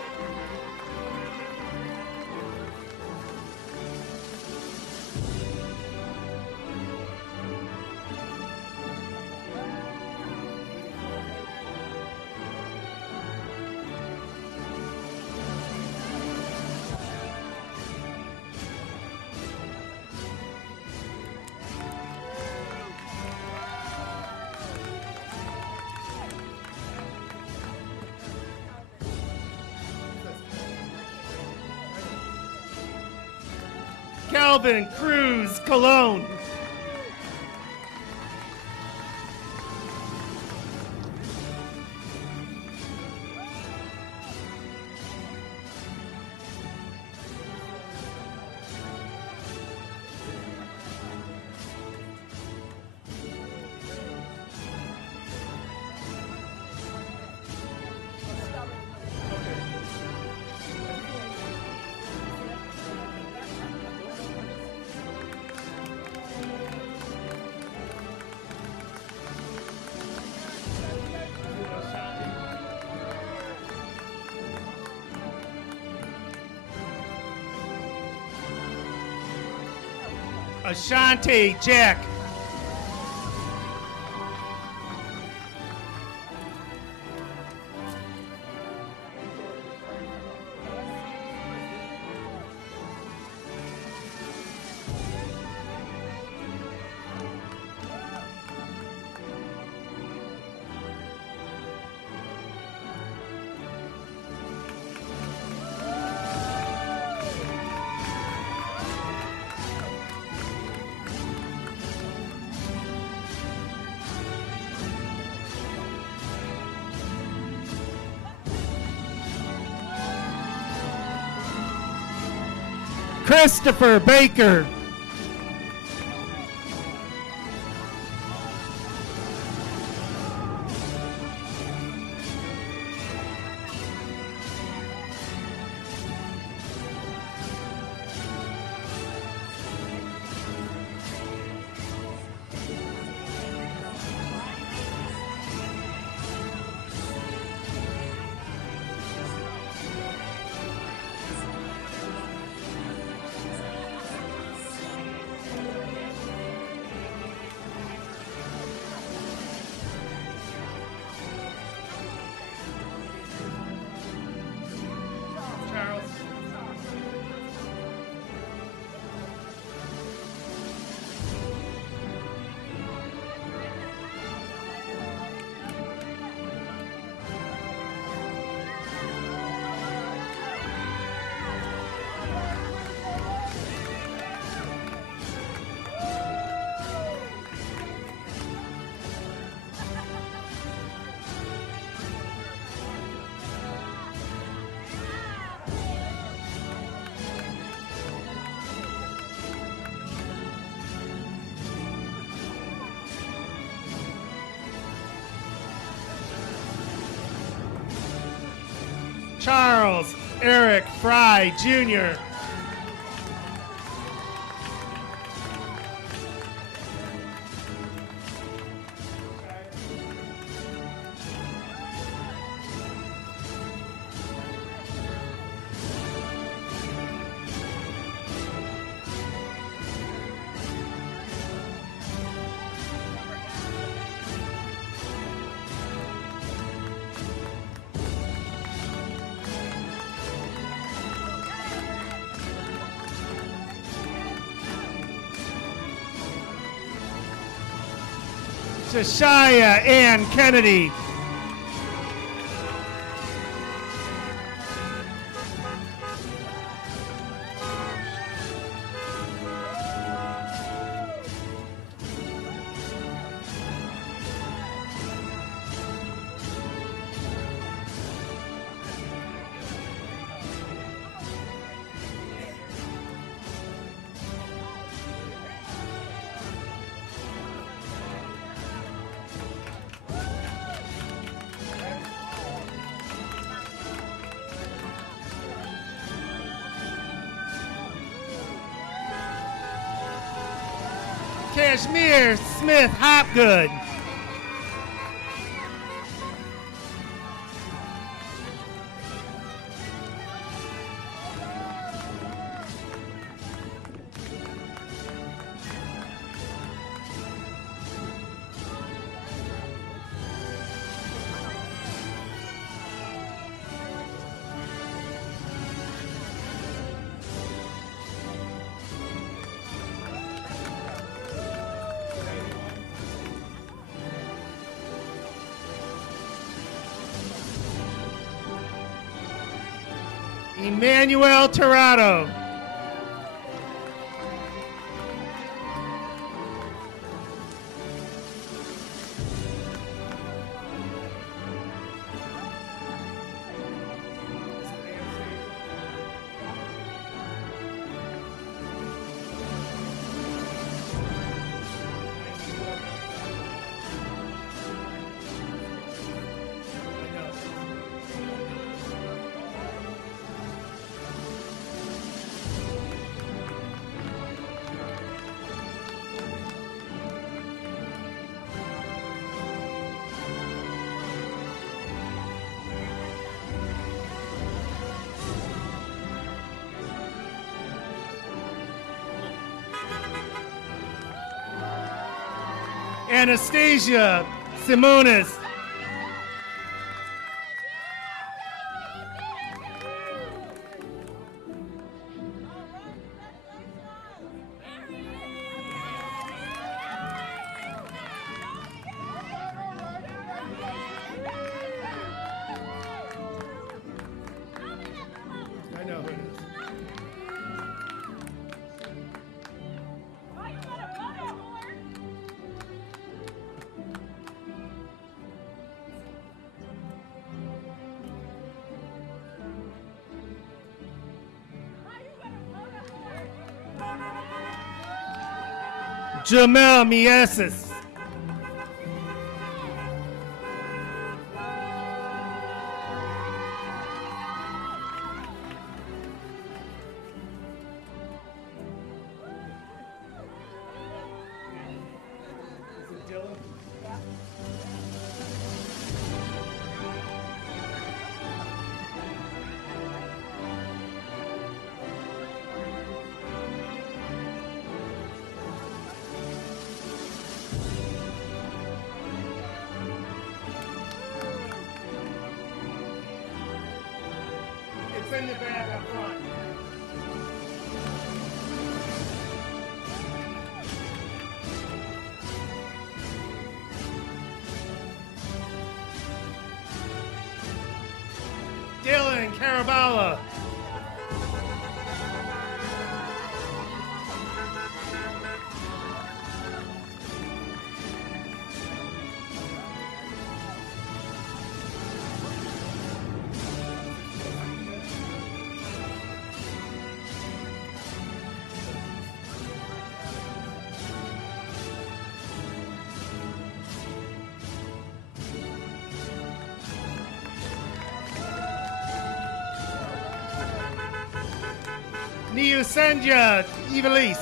Calvin Cruz Cologne. Ashanti Jack. Christopher Baker. Charles Eric Fry Jr. Shashaya Ann Kennedy. Kashmir Smith Hopgood. Emmanuel Tirado. Anastasia Simonis. I know who it is. Jamel Miesis. It's in the bag up front. Dylan Caraballa. Niusenja Ivelisse.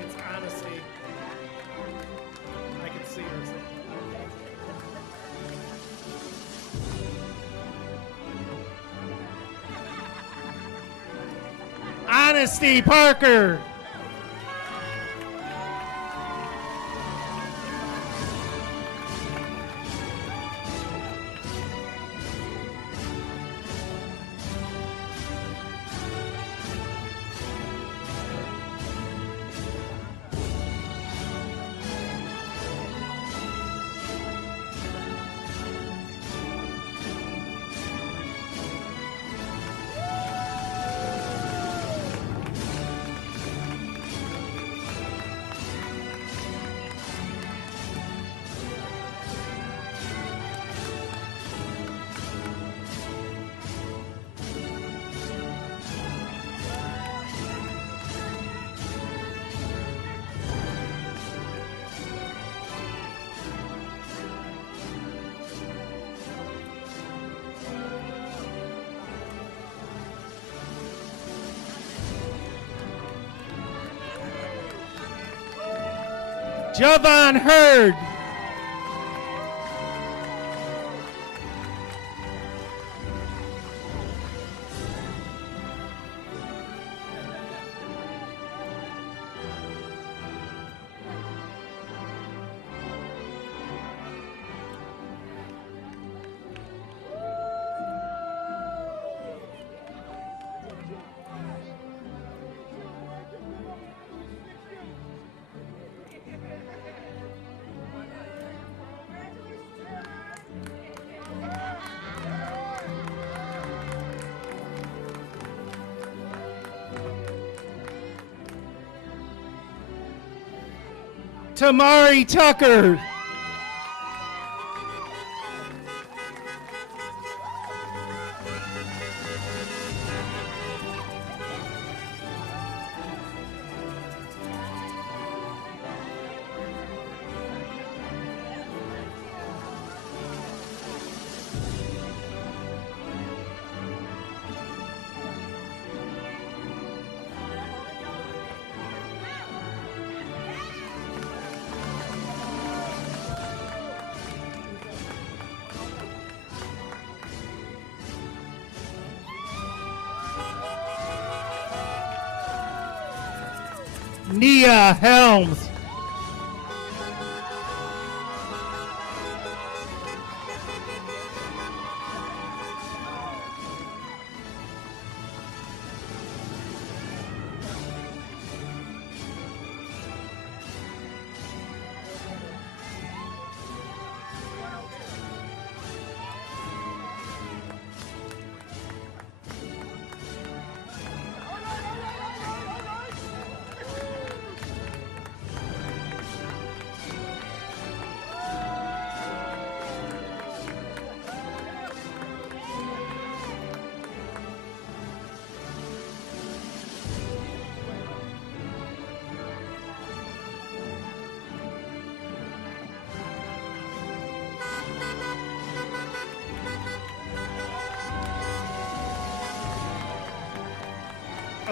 It's honestly, I can see her. Honesty Parker. Javon Hurd. Tamari Tucker. Nia Helms.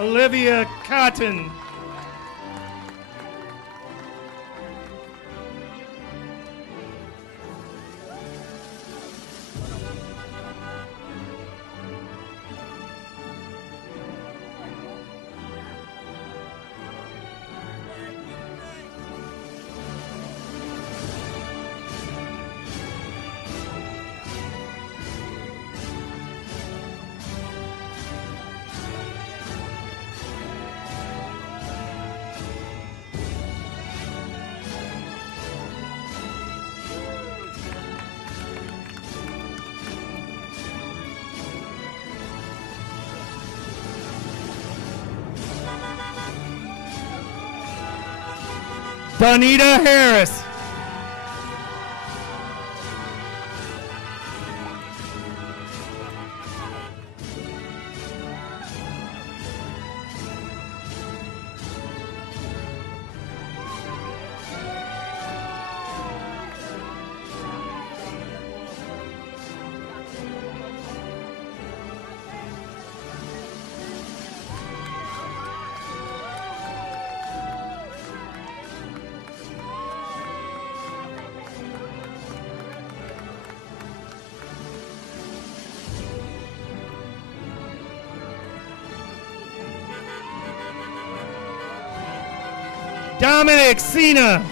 Olivia Cotton. Donita Harris. Dominic Cena.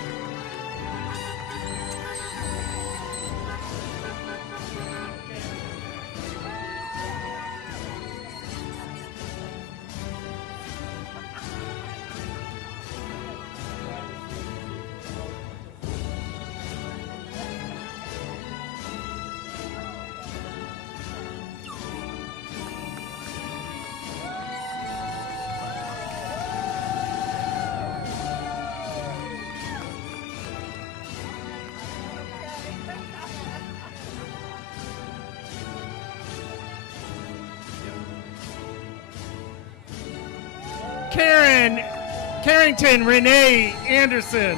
Carrington Renee Anderson.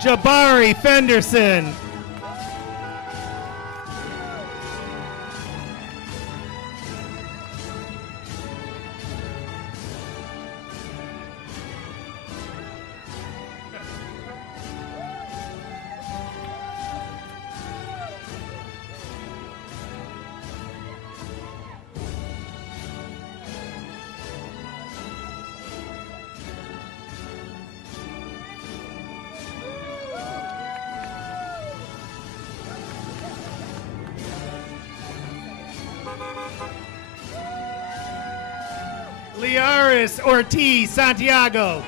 Jabari Fenderson. Liaris Ortiz Santiago.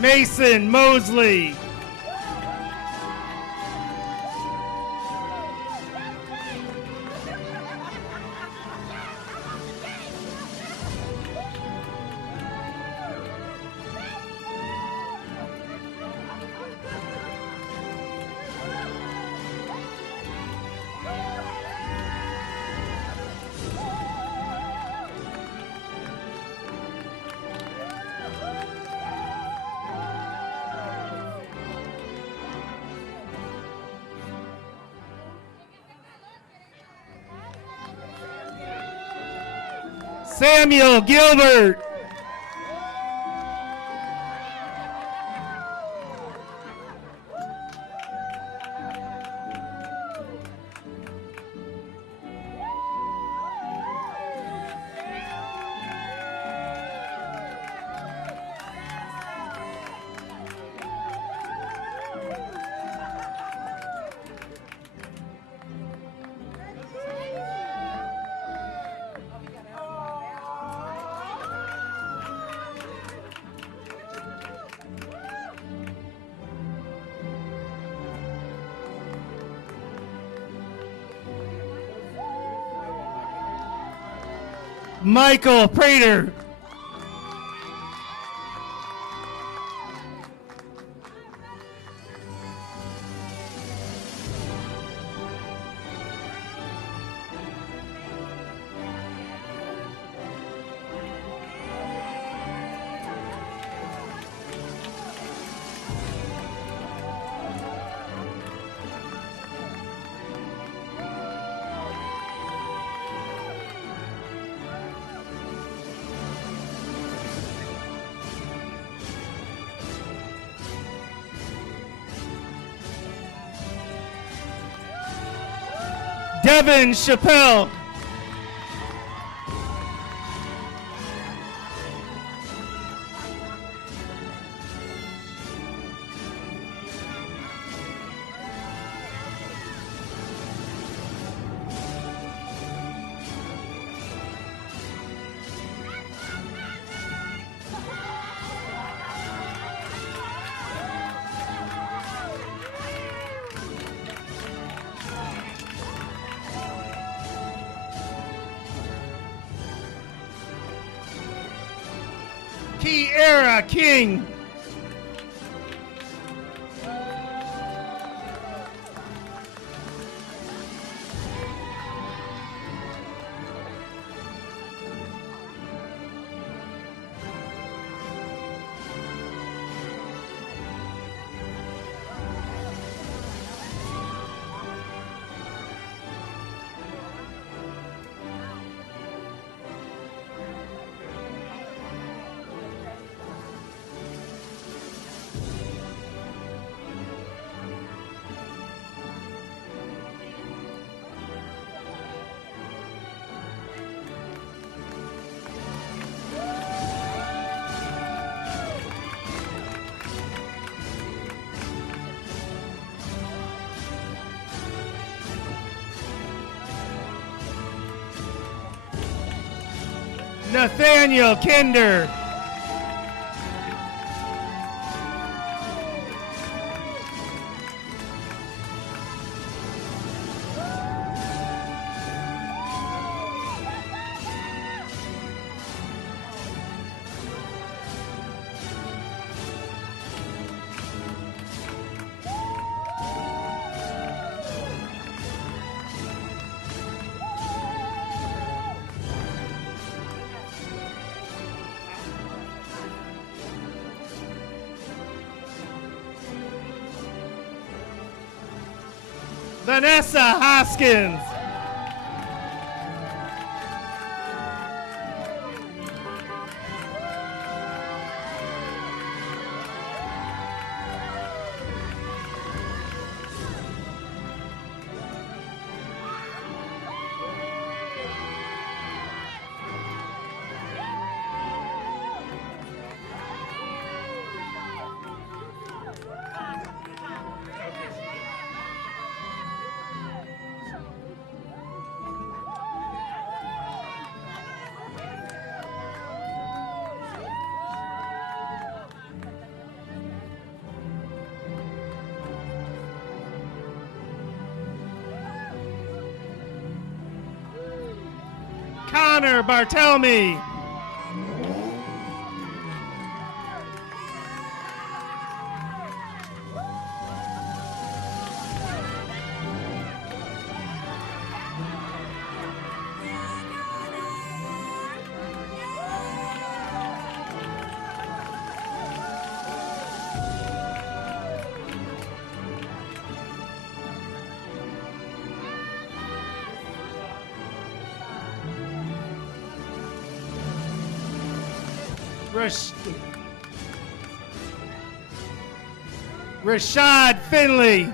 Mason Mosley. Samuel Gilbert. Michael Prater. Devin Chappelle. Kiera King. Nathaniel Kinder. Vanessa Hoskins. Connor Bartelme. Rashad Finley.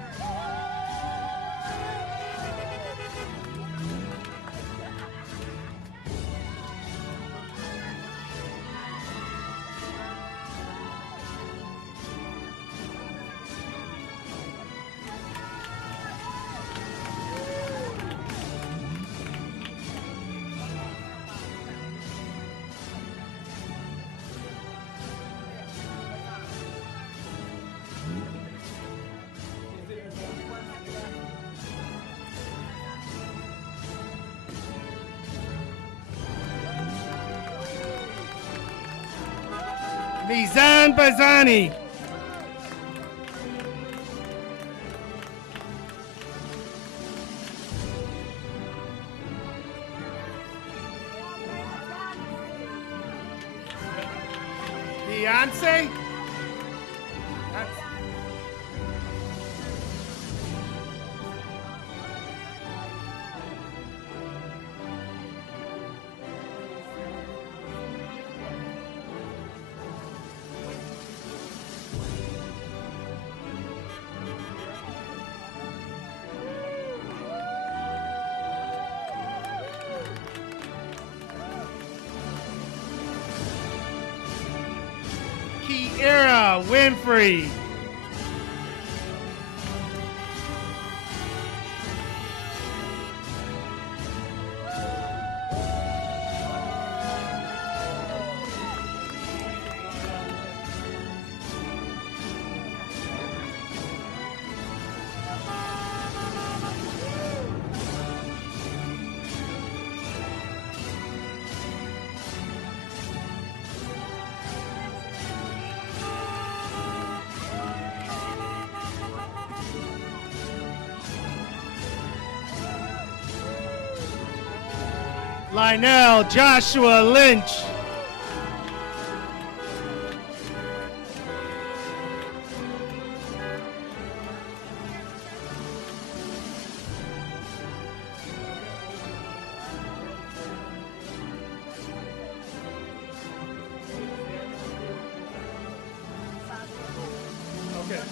Mizan Bazani. Beyonce. Oprah Winfrey. Lionel Joshua Lynch. Okay.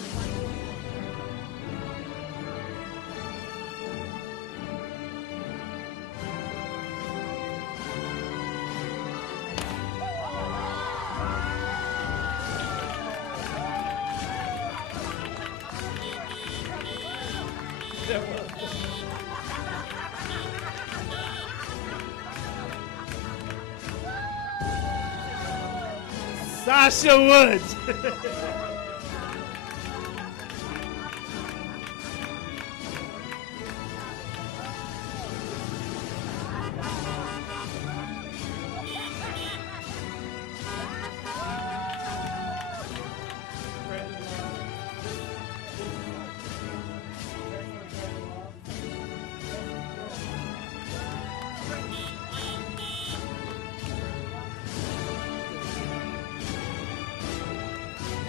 Sasha Woods.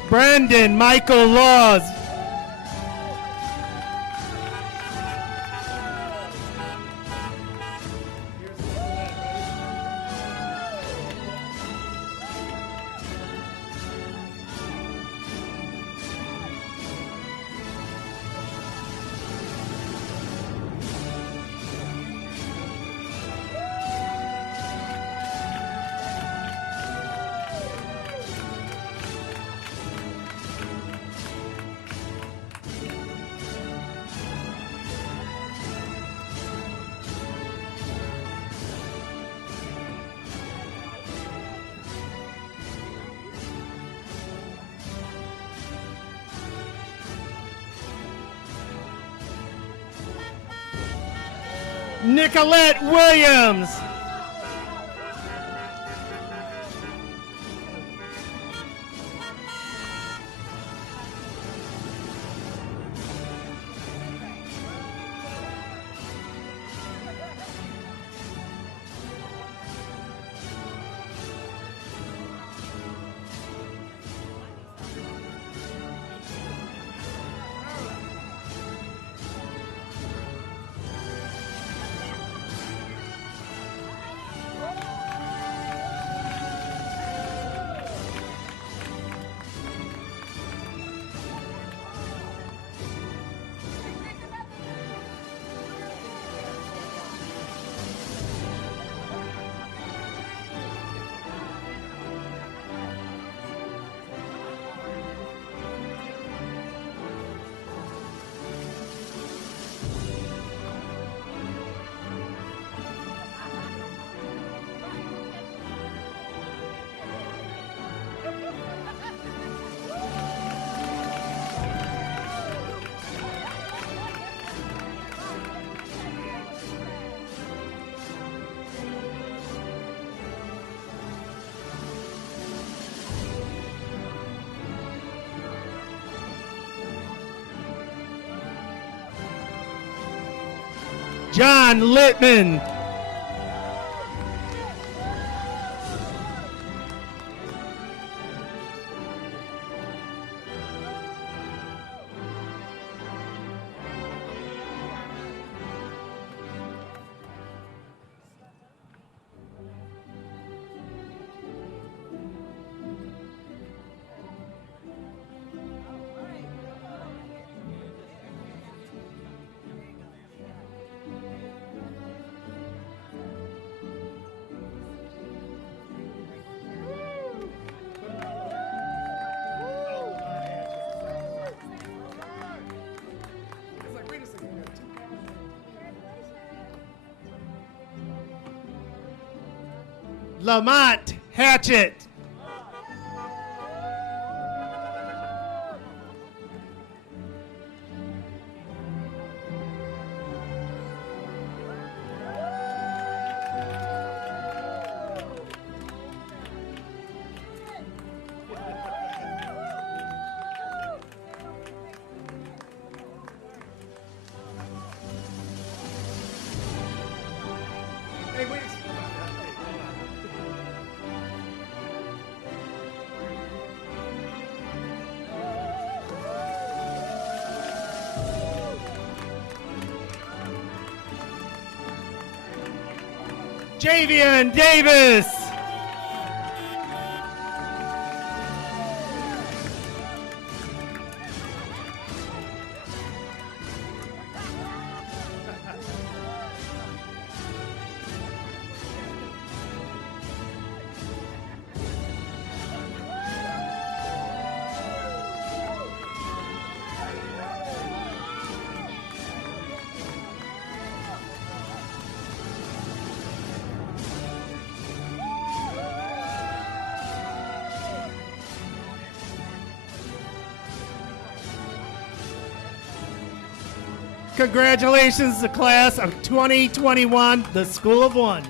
Brandon Michael Laws. Nicolette Williams. John Littman. Lamont Hatchett. Hey, wait. Javian Davis. Congratulations, the class of 2021, the School of One.